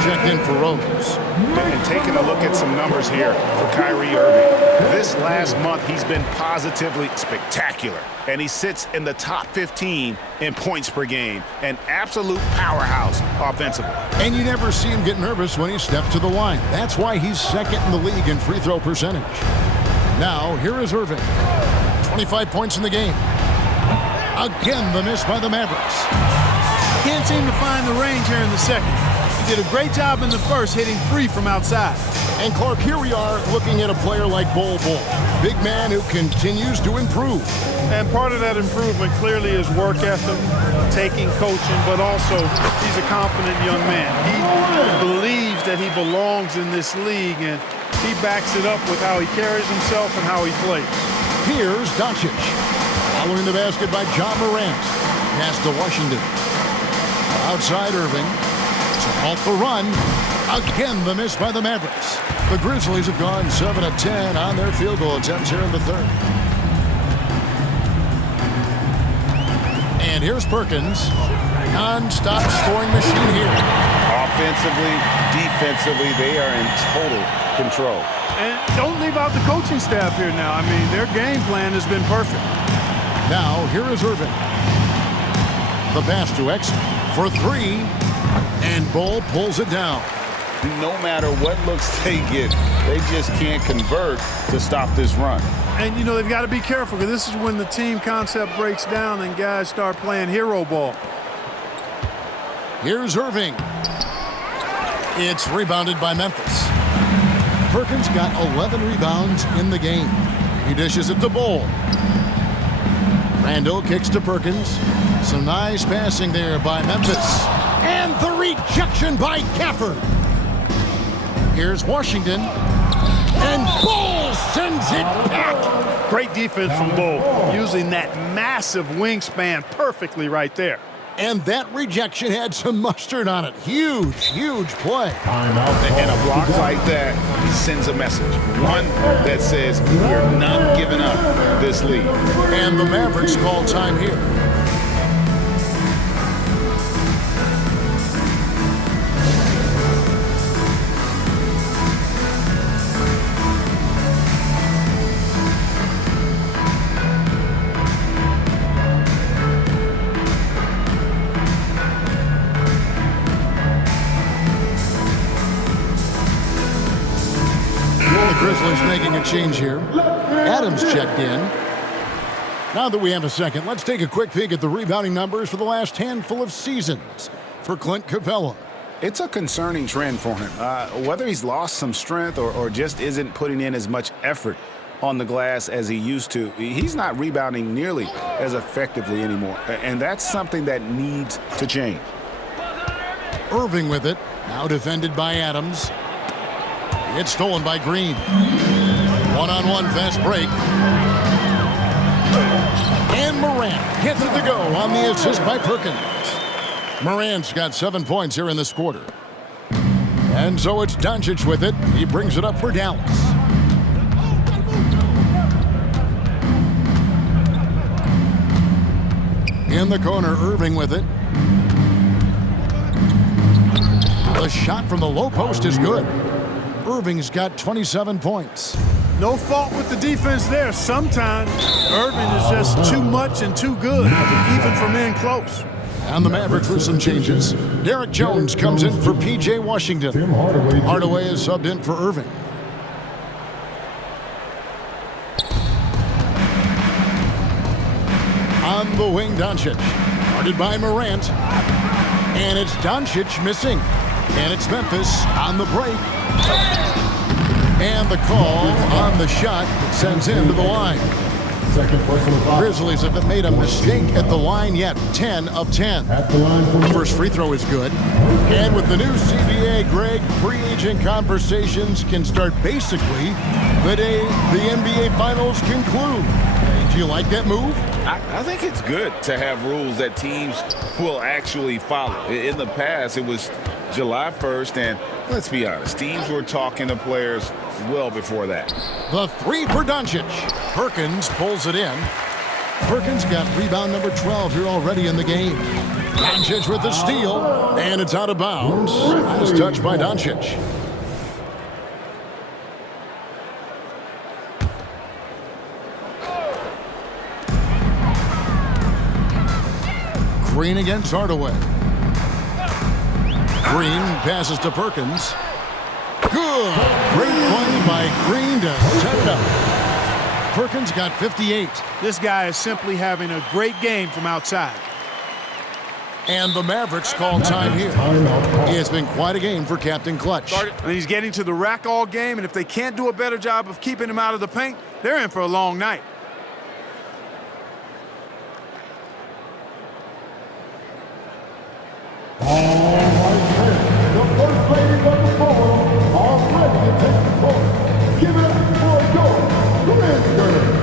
Checked in for Rose. And taking a look at some numbers here for Kyrie Irving. This last month, he's been positively spectacular. And he sits in the top 15 in points per game. An absolute powerhouse offensively. And you never see him get nervous when he steps to the line. That's why he's second in the league in free throw percentage. Now, here is Irving. 25 points in the game. Again, the miss by the Mavericks. Can't seem to find the range here in the second. He did a great job in the first, hitting 3 from outside. And Clark, here we are looking at a player like Bol Bol. Big man who continues to improve. And part of that improvement clearly is work ethic, taking coaching, but also he's a confident young man. He believes that he belongs in this league, and he backs it up with how he carries himself and how he plays. Here's Doncic. Following the basket by John Morant. Pass to Washington. Outside Irving. Off the run. Again, the miss by the Mavericks. The Grizzlies have gone 7 of 10 on their field goal attempts here in the third. And here's Perkins. Non-stop scoring machine here. Offensively, defensively, they are in total control. And don't leave out the coaching staff here now. I mean, their game plan has been perfect. Now, here is Irving. The pass to X for 3. And Bol pulls it down. No matter what looks they get, they just can't convert to stop this run. And, you know, they've got to be careful because this is when the team concept breaks down and guys start playing hero ball. Here's Irving. It's rebounded by Memphis. Perkins got 11 rebounds in the game. He dishes it to Bol. Randall kicks to Perkins. Some nice passing there by Memphis. And the rejection by Gafford. Here's Washington. And Bull sends it back. Great defense from Bull, using that massive wingspan perfectly right there. And that rejection had some mustard on it. Huge, huge play. And a block like that sends a message. One that says, we're not giving up this lead. And the Mavericks call time here. Grizzlies making a change here. Adams checked in. Now that we have a second, let's take a quick peek at the rebounding numbers for the last handful of seasons for Clint Capella. It's a concerning trend for him. Whether he's lost some strength or just isn't putting in as much effort on the glass as he used to, he's not rebounding nearly as effectively anymore. And that's something that needs to change. Irving with it. Now defended by Adams. It's stolen by Green. One-on-one fast break. And Morant gets it to go on the assist by Perkins. Morant's got 7 points here in this quarter. And so it's Doncic with it. He brings it up for Dallas. In the corner, Irving with it. The shot from the low post is good. Irving's got 27 points. No fault with the defense there. Sometimes Irving is just too much and too good, even for men close. And the Mavericks with some changes. Derek Jones comes in for P.J. Washington. Hardaway is subbed in for Irving. On the wing, Doncic. Guarded by Morant. And it's Doncic missing. And it's Memphis on the break. And the call on the shot that sends him to the line. Second personal foul. Grizzlies haven't made a mistake at the line yet. 10 of 10. At the line for First free throw is good. And with the new CBA, Greg, free agent conversations can start basically the day the NBA Finals conclude. Do you like that move? I think it's good to have rules that teams will actually follow. In the past, it was July 1st, and let's be honest, teams were talking to players well before that. The three for Doncic. Perkins pulls it in. Perkins got rebound number 12 here already in the game. Doncic with the steal, and it's out of bounds. Nice touch by Doncic. Green against Hardaway. Green passes to Perkins. Good. Great play by Green to set it up. Perkins got 58. This guy is simply having a great game from outside. And the Mavericks call time here. It's been quite a game for Captain Clutch. And he's getting to the rack all game, and if they can't do a better job of keeping him out of the paint, they're in for a long night. the first ladies of the floor are ready to take the court. Give it up for your Grizzlies.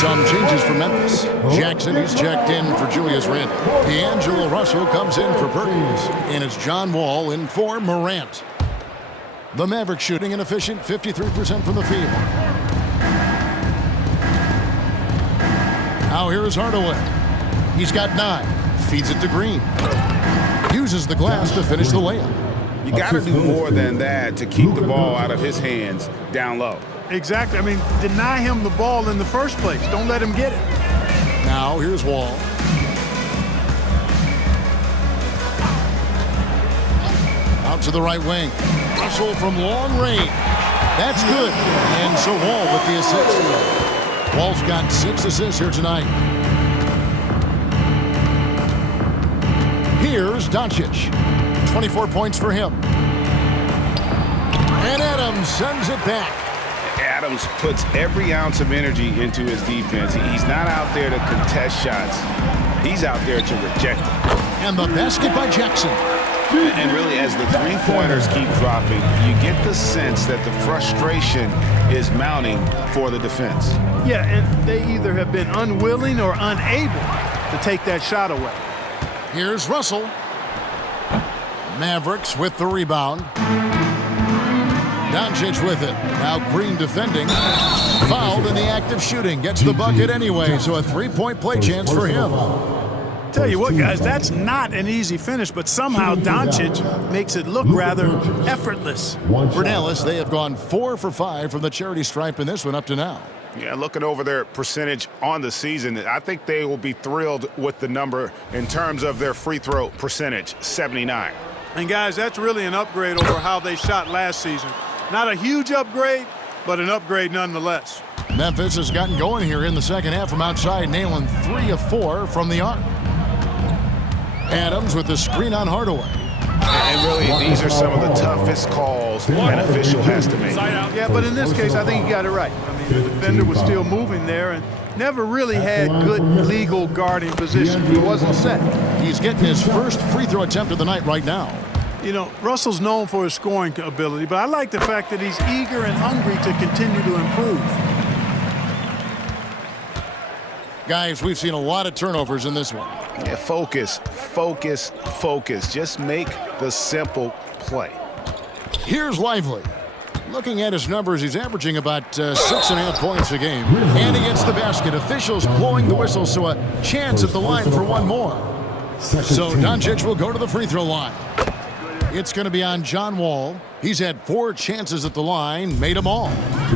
Some changes for Memphis. Jackson is checked in for Julius Randle. D'Angelo Russell comes in for Perkins. And it's John Wall in for Morant. The Mavericks shooting an efficient 53% from the field. Now here is Hardaway. He's got 9. Feeds it to Green. Uses the glass to finish the layup. You got to do more than that to keep the ball out of his hands down low. Exactly. I mean, deny him the ball in the first place. Don't let him get it. Now here's Wall. Out to the right wing. Russell from long range. That's good. And so Wall with the assist. Wall's got 6 assists here tonight. Here's Doncic. 24 points for him. And Adams sends it back. Adams puts every ounce of energy into his defense. He's not out there to contest shots. He's out there to reject them. And the basket by Jackson. And really, as the three-pointers keep dropping, you get the sense that the frustration is mounting for the defense. Yeah, and they either have been unwilling or unable to take that shot away. Here's Russell. Mavericks with the rebound. Doncic with it. Now Green defending. Fouled in the act of shooting. Gets the bucket anyway, so a three-point play chance for him. Tell you what, guys, that's not an easy finish, but somehow Doncic makes it look rather effortless. For Dallas, they have gone 4 for 5 from the charity stripe in this one up to now. Yeah, looking over their percentage on the season, I think they will be thrilled with the number in terms of their free throw percentage, 79. And, guys, that's really an upgrade over how they shot last season. Not a huge upgrade, but an upgrade nonetheless. Memphis has gotten going here in the second half from outside, nailing 3 of 4 from the arc. Adams with the screen on Hardaway. And really, these are some of the toughest calls an official has to make. Yeah, but in this case, I think he got it right. I mean, the defender was still moving there and never really had good legal guarding position. He wasn't set. He's getting his first free throw attempt of the night right now. You know, Russell's known for his scoring ability, but I like the fact that he's eager and hungry to continue to improve. Guys, we've seen a lot of turnovers in this one. Yeah, focus, focus, focus. Just make the simple play. Here's Lively. Looking at his numbers, he's averaging about 6.5 points a game. And he gets the basket. Officials blowing the whistle, so a chance at the line for one more. So Doncic will go to the free throw line. It's going to be on John Wall. He's had 4 chances at the line, made them all.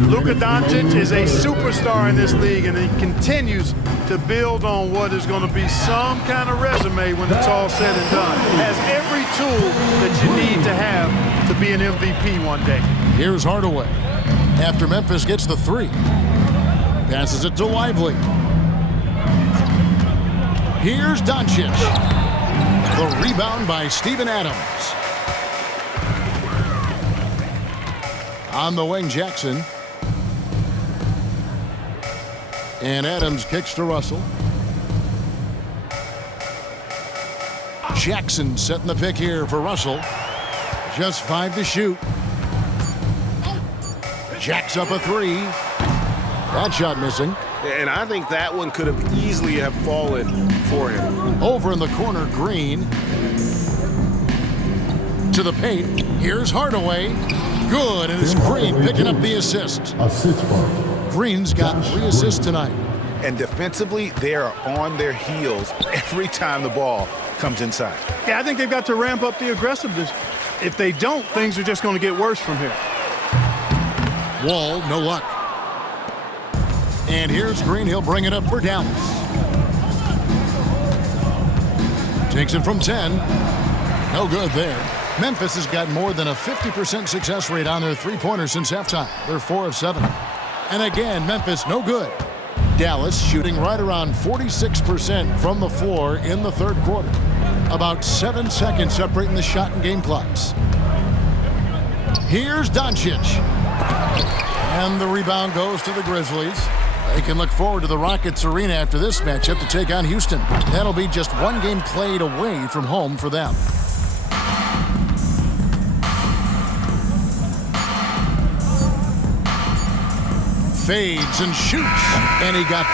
Luka Doncic is a superstar in this league, and he continues to build on what is going to be some kind of resume when it's all said and done. Has every tool that you need to have to be an MVP one day. Here's Hardaway. After Memphis gets the 3. Passes it to Lively. Here's Doncic. The rebound by Steven Adams. On the wing, Jackson. And Adams kicks to Russell. Jackson setting the pick here for Russell. Just 5 to shoot. Jacks up a 3. That shot missing. And I think that one could have easily have fallen for him. Over in the corner, Green. To the paint. Here's Hardaway. Good, and it's Green picking up the assist. Green's got 3 assists tonight. And defensively, they are on their heels every time the ball comes inside. Yeah, I think they've got to ramp up the aggressiveness. If they don't, things are just going to get worse from here. Wall, no luck. And here's Green. He'll bring it up for Dallas. Takes it from 10. No good there. Memphis has got more than a 50% success rate on their three-pointers since halftime. They're 4 of 7. And again, Memphis no good. Dallas shooting right around 46% from the floor in the third quarter. About 7 seconds separating the shot and game clocks. Here's Doncic. And the rebound goes to the Grizzlies. They can look forward to the Rockets Arena after this matchup to take on Houston. That'll be just 1 game played away from home for them. Fades and shoots, and he got...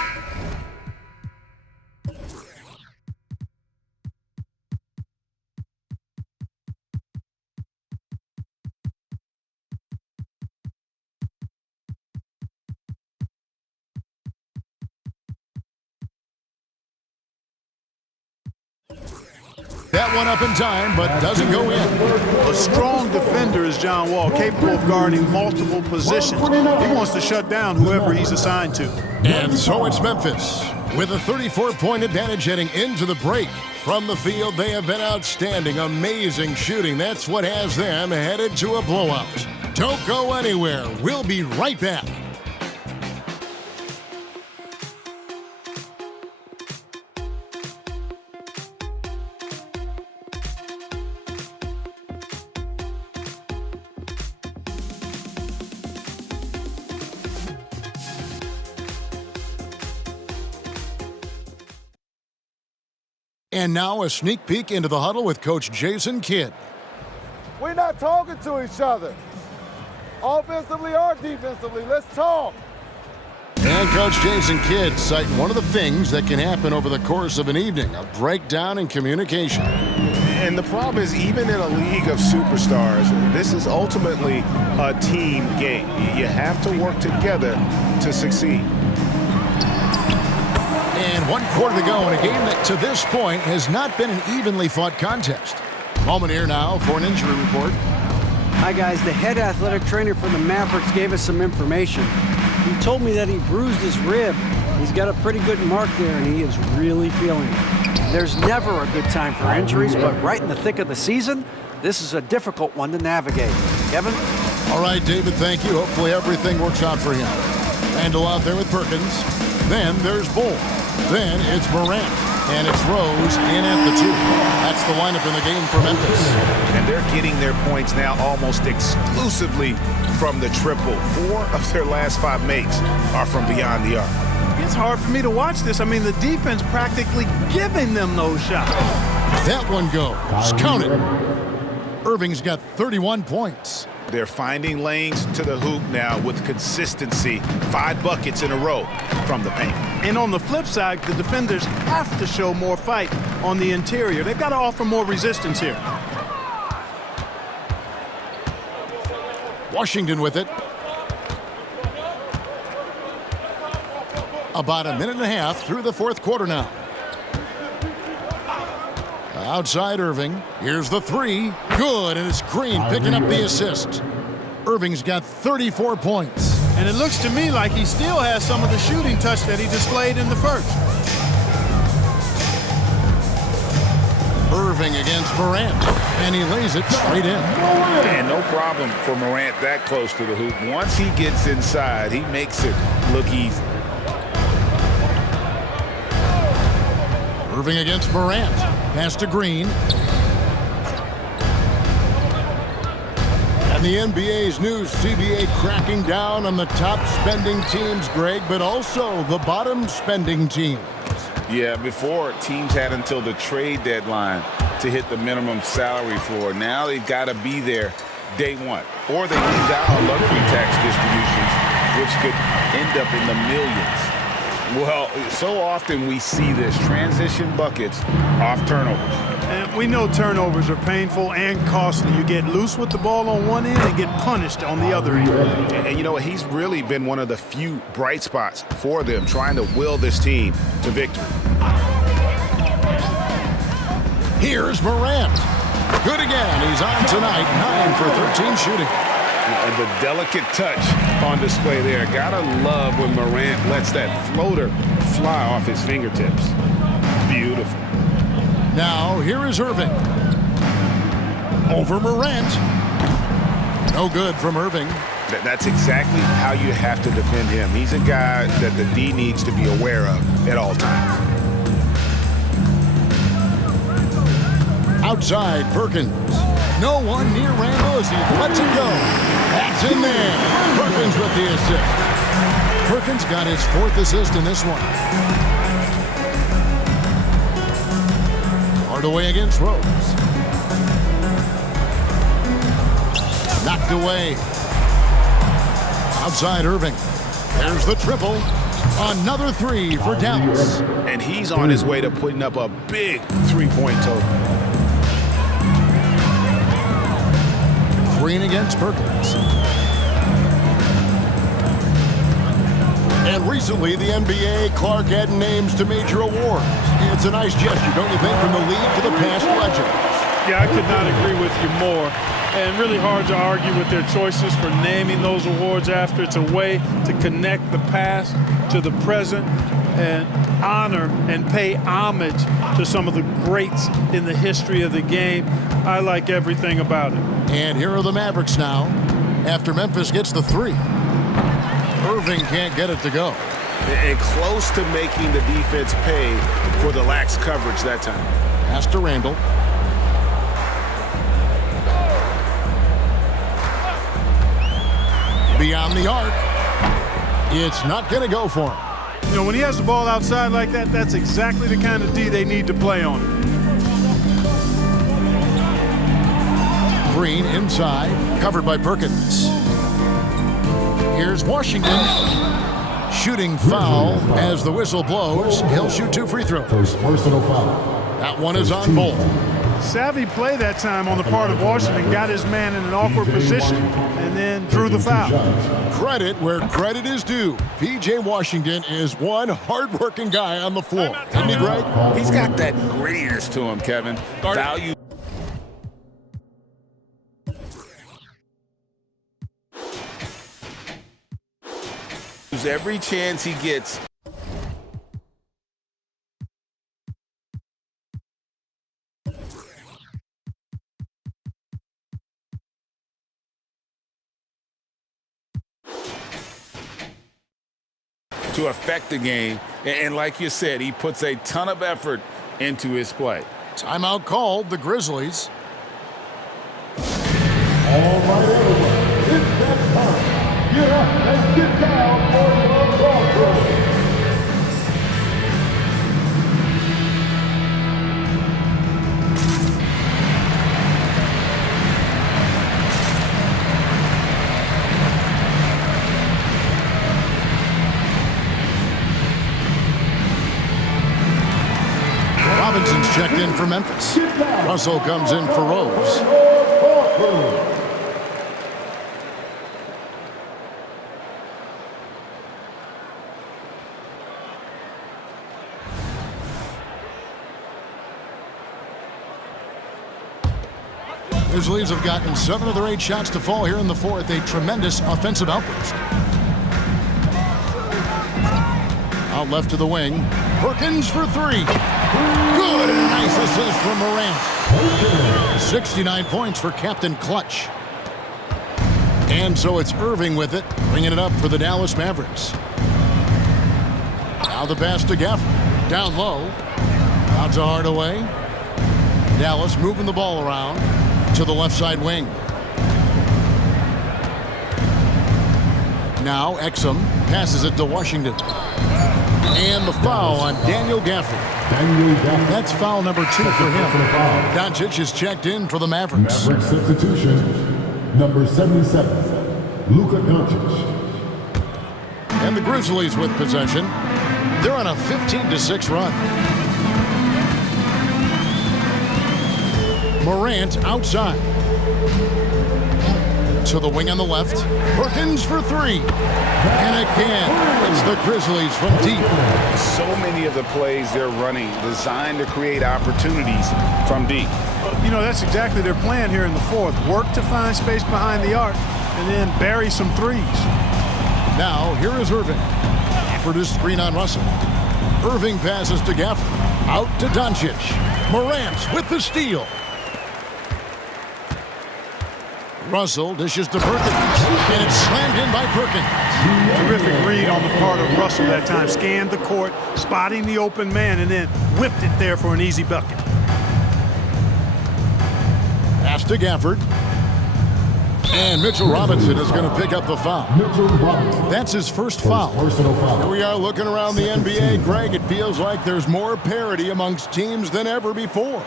That one up in time, but doesn't go in. A strong defender is John Wall, capable of guarding multiple positions. He wants to shut down whoever he's assigned to. And so it's Memphis with a 34-point advantage heading into the break. From the field, they have been outstanding, amazing shooting. That's what has them headed to a blowout. Don't go anywhere. We'll be right back. And now a sneak peek into the huddle with Coach Jason Kidd. We're not talking to each other, offensively or defensively. Let's talk. And Coach Jason Kidd citing one of the things that can happen over the course of an evening, a breakdown in communication. And the problem is, even in a league of superstars, this is ultimately a team game. You have to work together to succeed. And 1 quarter to go in a game that to this point has not been an evenly fought contest. Moment here now for an injury report. Hi, guys. The head athletic trainer for the Mavericks gave us some information. He told me that he bruised his rib. He's got a pretty good mark there, and he is really feeling it. There's never a good time for injuries, but right in the thick of the season, this is a difficult one to navigate. Kevin? All right, David, thank you. Hopefully everything works out for him. Randall out there with Perkins. Then there's Bull. Then it's Morant. And it's Rose in at the 2. That's the lineup in the game for Memphis. And they're getting their points now almost exclusively from the triple. 4 of their last 5 makes are from beyond the arc. It's hard for me to watch this. I mean, the defense practically giving them those shots. That one goes. Count it. Irving's got 31 points. They're finding lanes to the hoop now with consistency. 5 buckets in a row from the paint. And on the flip side, the defenders have to show more fight on the interior. They've got to offer more resistance here. Washington with it. About a minute and a half through the 4th quarter now. Outside Irving. Here's the 3. Good, and it's Green picking up the assist. Irving's got 34 points. And it looks to me like he still has some of the shooting touch that he displayed in the first. Irving against Morant, and he lays it straight in. And no problem for Morant that close to the hoop. Once he gets inside, he makes it look easy. Irving against Morant. Pass to Green. And the NBA's new CBA cracking down on the top spending teams, Greg, but also the bottom spending teams. Yeah, before teams had until the trade deadline to hit the minimum salary floor. Now they've got to be there day one, or they lose out on luxury tax distributions, which could end up in the millions. Well, so often we see this, transition buckets off turnovers. And we know turnovers are painful and costly. You get loose with the ball on one end and get punished on the other end. And you know, he's really been one of the few bright spots for them, trying to will this team to victory. Here's Morant. Good again. He's on tonight, 9 for 13 shooting. And the delicate touch on display there. Gotta love when Morant lets that floater fly off his fingertips. Beautiful. Now, here is Irving. Over Morant. No good from Irving. That's exactly how you have to defend him. He's a guy that the D needs to be aware of at all times. Outside, Perkins. No one near Randall as he lets it go. That's in there. Perkins with the assist. Perkins got his 4th assist in this one. Hardaway against Rose. Knocked away. Outside Irving. There's the triple. Another 3 for Dallas. And he's on his way to putting up a big 3-point total. Green against Perkins. And recently, the NBA, Clark added names to major awards. It's a nice gesture, don't you think, from the league to the past legends? Yeah, I could not agree with you more. And really hard to argue with their choices for naming those awards after. It's a way to connect the past to the present and honor and pay homage to some of the greats in the history of the game. I like everything about it. And here are the Mavericks now, after Memphis gets the 3. Irving can't get it to go. And close to making the defense pay for the lax coverage that time. Pass to Randall. Beyond the arc. It's not going to go for him. You know, when he has the ball outside like that, that's exactly the kind of D they need to play on. screen inside, covered by Perkins. Here's Washington. Shooting foul as the whistle blows. He'll shoot 2 free throws. First personal foul. That one is on Bolt. Savvy play that time on the part of Washington. Got his man in an awkward position and then drew the foul. Credit where credit is due. P.J. Washington is one hard-working guy on the floor. Isn't he, Greg? He's got that grittiness to him, Kevin. Value. Every chance he gets. To affect the game, and like you said, he puts a ton of effort into his play. Timeout called, the Grizzlies. All right, everyone. It's that time. Get up and get down for your ball throw. Robinson's checked in for Memphis. Russell comes in for Rose. Grizzlies have gotten 7 of their 8 shots to fall here in the fourth. A tremendous offensive outburst. Out left to the wing. Perkins for 3. Good. Nice assist from Morant. 69 points for Captain Clutch. And so it's Irving with it, bringing it up for the Dallas Mavericks. Now the pass to Gafford. Down low. Out to Hardaway. Dallas moving the ball around to the left side wing. Now Exum passes it to Washington. And the foul on Daniel Gafford. That's foul number 2 for him. Doncic is checked in for the Mavericks. Maverick substitution, number 77, Luka Doncic. And the Grizzlies with possession. They're on a 15-6 run. Morant outside. To the wing on the left. Perkins for 3. And again, it's the Grizzlies from deep. So many of the plays they're running designed to create opportunities from deep. You know, that's exactly their plan here in the fourth. Work to find space behind the arc and then bury some threes. Now, here is Irving. For this screen on Russell. Irving passes to Gafford. Out to Doncic. Morant with the steal. Russell dishes to Perkins, and it's slammed in by Perkins. Terrific read on the part of Russell that time. Scanned the court, spotting the open man, and then whipped it there for an easy bucket. Pass to Gafford. And Mitchell Robinson is going to pick up the foul. That's his first foul. Here we are looking around the NBA. Greg, it feels like there's more parity amongst teams than ever before.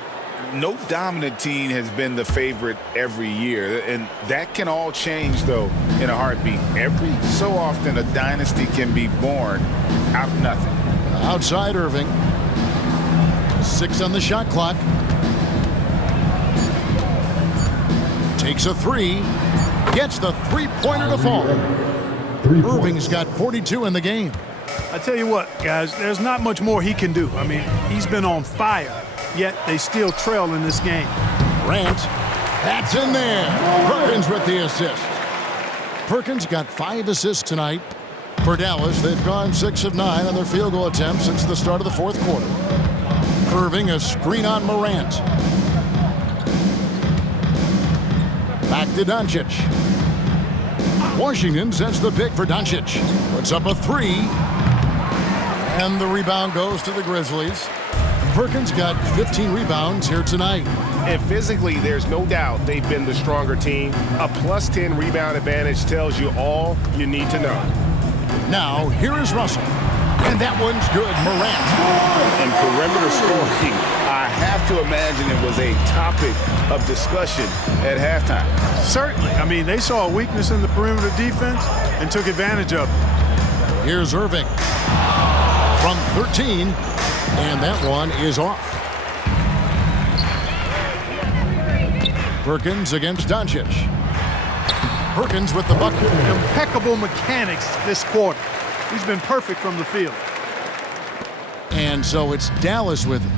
No dominant team has been the favorite every year, and that can all change, though, in a heartbeat. Every so often, a dynasty can be born out of nothing. Outside Irving. 6 on the shot clock. Takes a 3. Gets the three-pointer to fall. Irving's got 42 in the game. I tell you what, guys, there's not much more he can do. I mean, he's been on fire. Yet they still trail in this game. Grant, that's in there. Perkins with the assist. Perkins got 5 assists tonight. For Dallas, they've gone 6 of 9 on their field goal attempts since the start of the fourth quarter. Irving, a screen on Morant. Back to Doncic. Washington sets the pick for Doncic. Puts up a 3. And the rebound goes to the Grizzlies. Perkins got 15 rebounds here tonight. And physically, there's no doubt they've been the stronger team. A plus 10 rebound advantage tells you all you need to know. Now, here is Russell. And that one's good. Morant. And perimeter scoring, I have to imagine it was a topic of discussion at halftime. Certainly. I mean, they saw a weakness in the perimeter defense and took advantage of it. Here's Irving from 13, and that one is off. Perkins against Doncic. Perkins with the bucket. Impeccable mechanics this quarter. He's been perfect from the field. And so it's Dallas with it.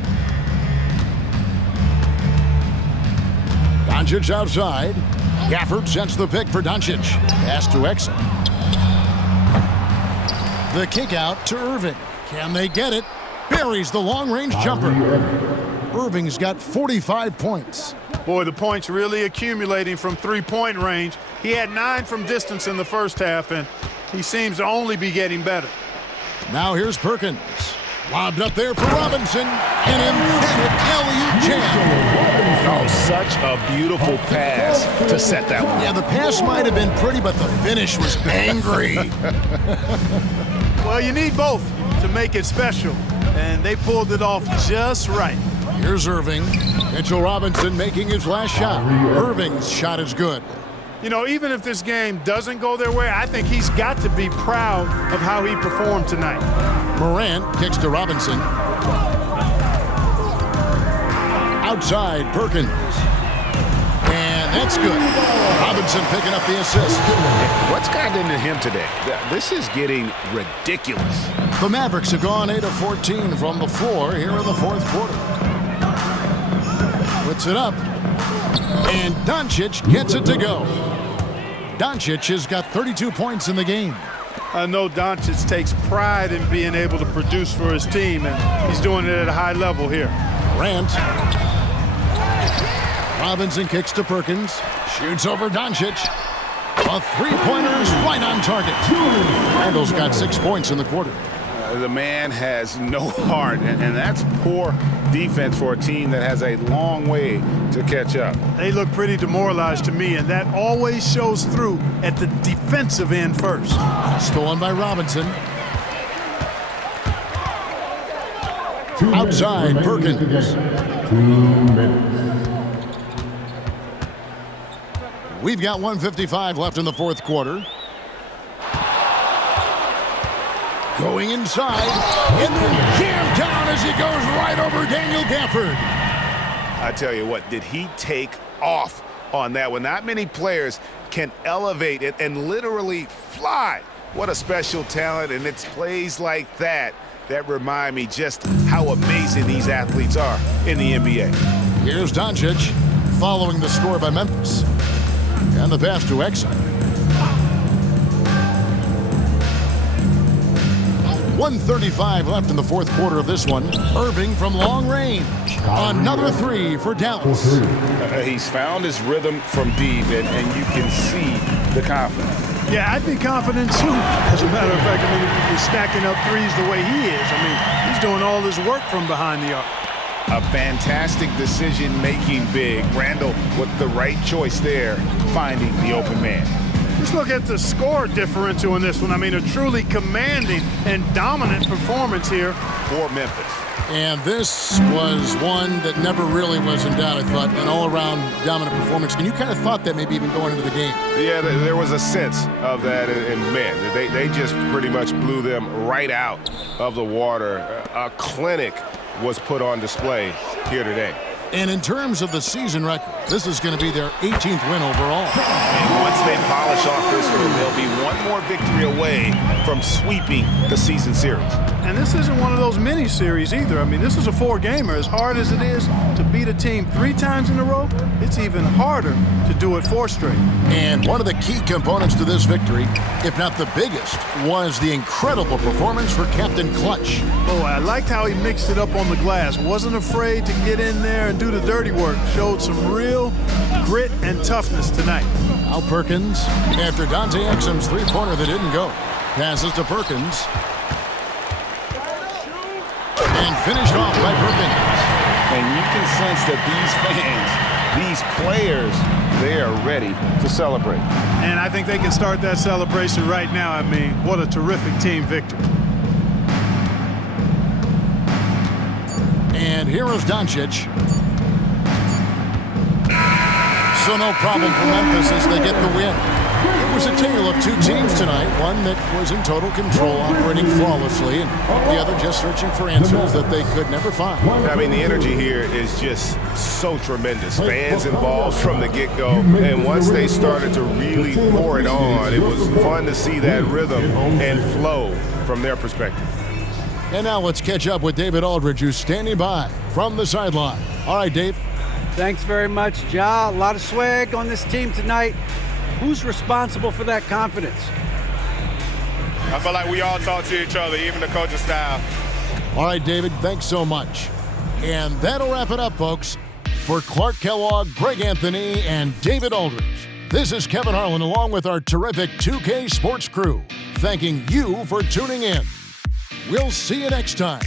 Doncic outside. Gafford sets the pick for Doncic. Pass to Exum. The kick out to Irving. Can they get it? Buries the long-range jumper. Irving's got 45 points. Boy, the points really accumulating from three-point range. He had 9 from distance in the first half, and he seems to only be getting better. Now here's Perkins. Lobbed up there for Robinson. An emphatic alley-oop jam. Oh, such a beautiful pass to set that one. Yeah, the pass might have been pretty, but the finish was angry. Well, you need both to make it special, and they pulled it off just right. Here's Irving. Mitchell Robinson making his last shot. Irving's shot is good. You know, even if this game doesn't go their way, I think he's got to be proud of how he performed tonight. Morant kicks to Robinson. Outside, Perkins. And that's good. Robinson picking up the assist. What's gotten into him today? This is getting ridiculous. The Mavericks have gone 8 of 14 from the floor here in the fourth quarter. Puts it up. And Doncic gets it to go. Doncic has got 32 points in the game. I know Doncic takes pride in being able to produce for his team, and he's doing it at a high level here. Grant. Robinson kicks to Perkins. Shoots over Doncic. A three-pointer is right on target. Randall's got 6 points in the quarter. The man has no heart, and that's poor defense for a team that has a long way to catch up. They look pretty demoralized to me, and that always shows through at the defensive end first. Stolen by Robinson. Outside, Perkins. 2 minutes. We've got 1:55 left in the fourth quarter. Going inside, and then jammed down as he goes right over Daniel Gafford. I tell you what, did he take off on that one? Not many players can elevate it and literally fly. What a special talent, and it's plays like that that remind me just how amazing these athletes are in the NBA. Here's Doncic following the score by Memphis. And the pass to Exum. 1:35 left in the fourth quarter of this one. Irving from long range. Another three for Dallas. He's found his rhythm from deep, and you can see the confidence. Yeah, I'd be confident too. As a matter of fact, I mean, if he's stacking up threes the way he is, I mean, he's doing all his work from behind the arc. A fantastic decision-making big. Randall with the right choice there, finding the open man. Let's look at the score differential in this one. I mean, a truly commanding and dominant performance here for Memphis. And this was one that never really was in doubt, I thought, an all-around dominant performance. And you kind of thought that maybe even going into the game. Yeah, there was a sense of that, and man, they just pretty much blew them right out of the water. A clinic was put on display here today. And in terms of the season record, this is going to be their 18th win overall. And once they polish off this one, they'll be one more victory away from sweeping the season series. And this isn't one of those mini series either. I mean, this is a 4-gamer. As hard as it is to beat a team 3 times in a row, it's even harder to do it 4 straight. And one of the key components to this victory, if not the biggest, was the incredible performance for Captain Clutch. Oh, I liked how he mixed it up on the glass. Wasn't afraid to get in there and do the dirty work. Showed some real grit and toughness tonight. Now Perkins, after Dante Exum's three-pointer that didn't go, passes to Perkins. And finished off by Perkins. And you can sense that these fans, these players, they are ready to celebrate. And I think they can start that celebration right now. I mean, what a terrific team victory. Here is Doncic. So no problem for Memphis as they get the win. It was a tale of two teams tonight, one that was in total control, operating flawlessly, and the other just searching for answers that they could never find. I mean, the energy here is just so tremendous. Fans involved from the get-go, and once they started to really pour it on, it was fun to see that rhythm and flow from their perspective. And now let's catch up with David Aldridge, who's standing by from the sideline. All right, Dave. Thanks very much, Ja. A lot of swag on this team tonight. Who's responsible for that confidence? I feel like we all talk to each other, even the coaching staff. All right, David, thanks so much. And that'll wrap it up, folks. For Clark Kellogg, Greg Anthony, and David Aldridge, this is Kevin Harlan along with our terrific 2K Sports crew, thanking you for tuning in. We'll see you next time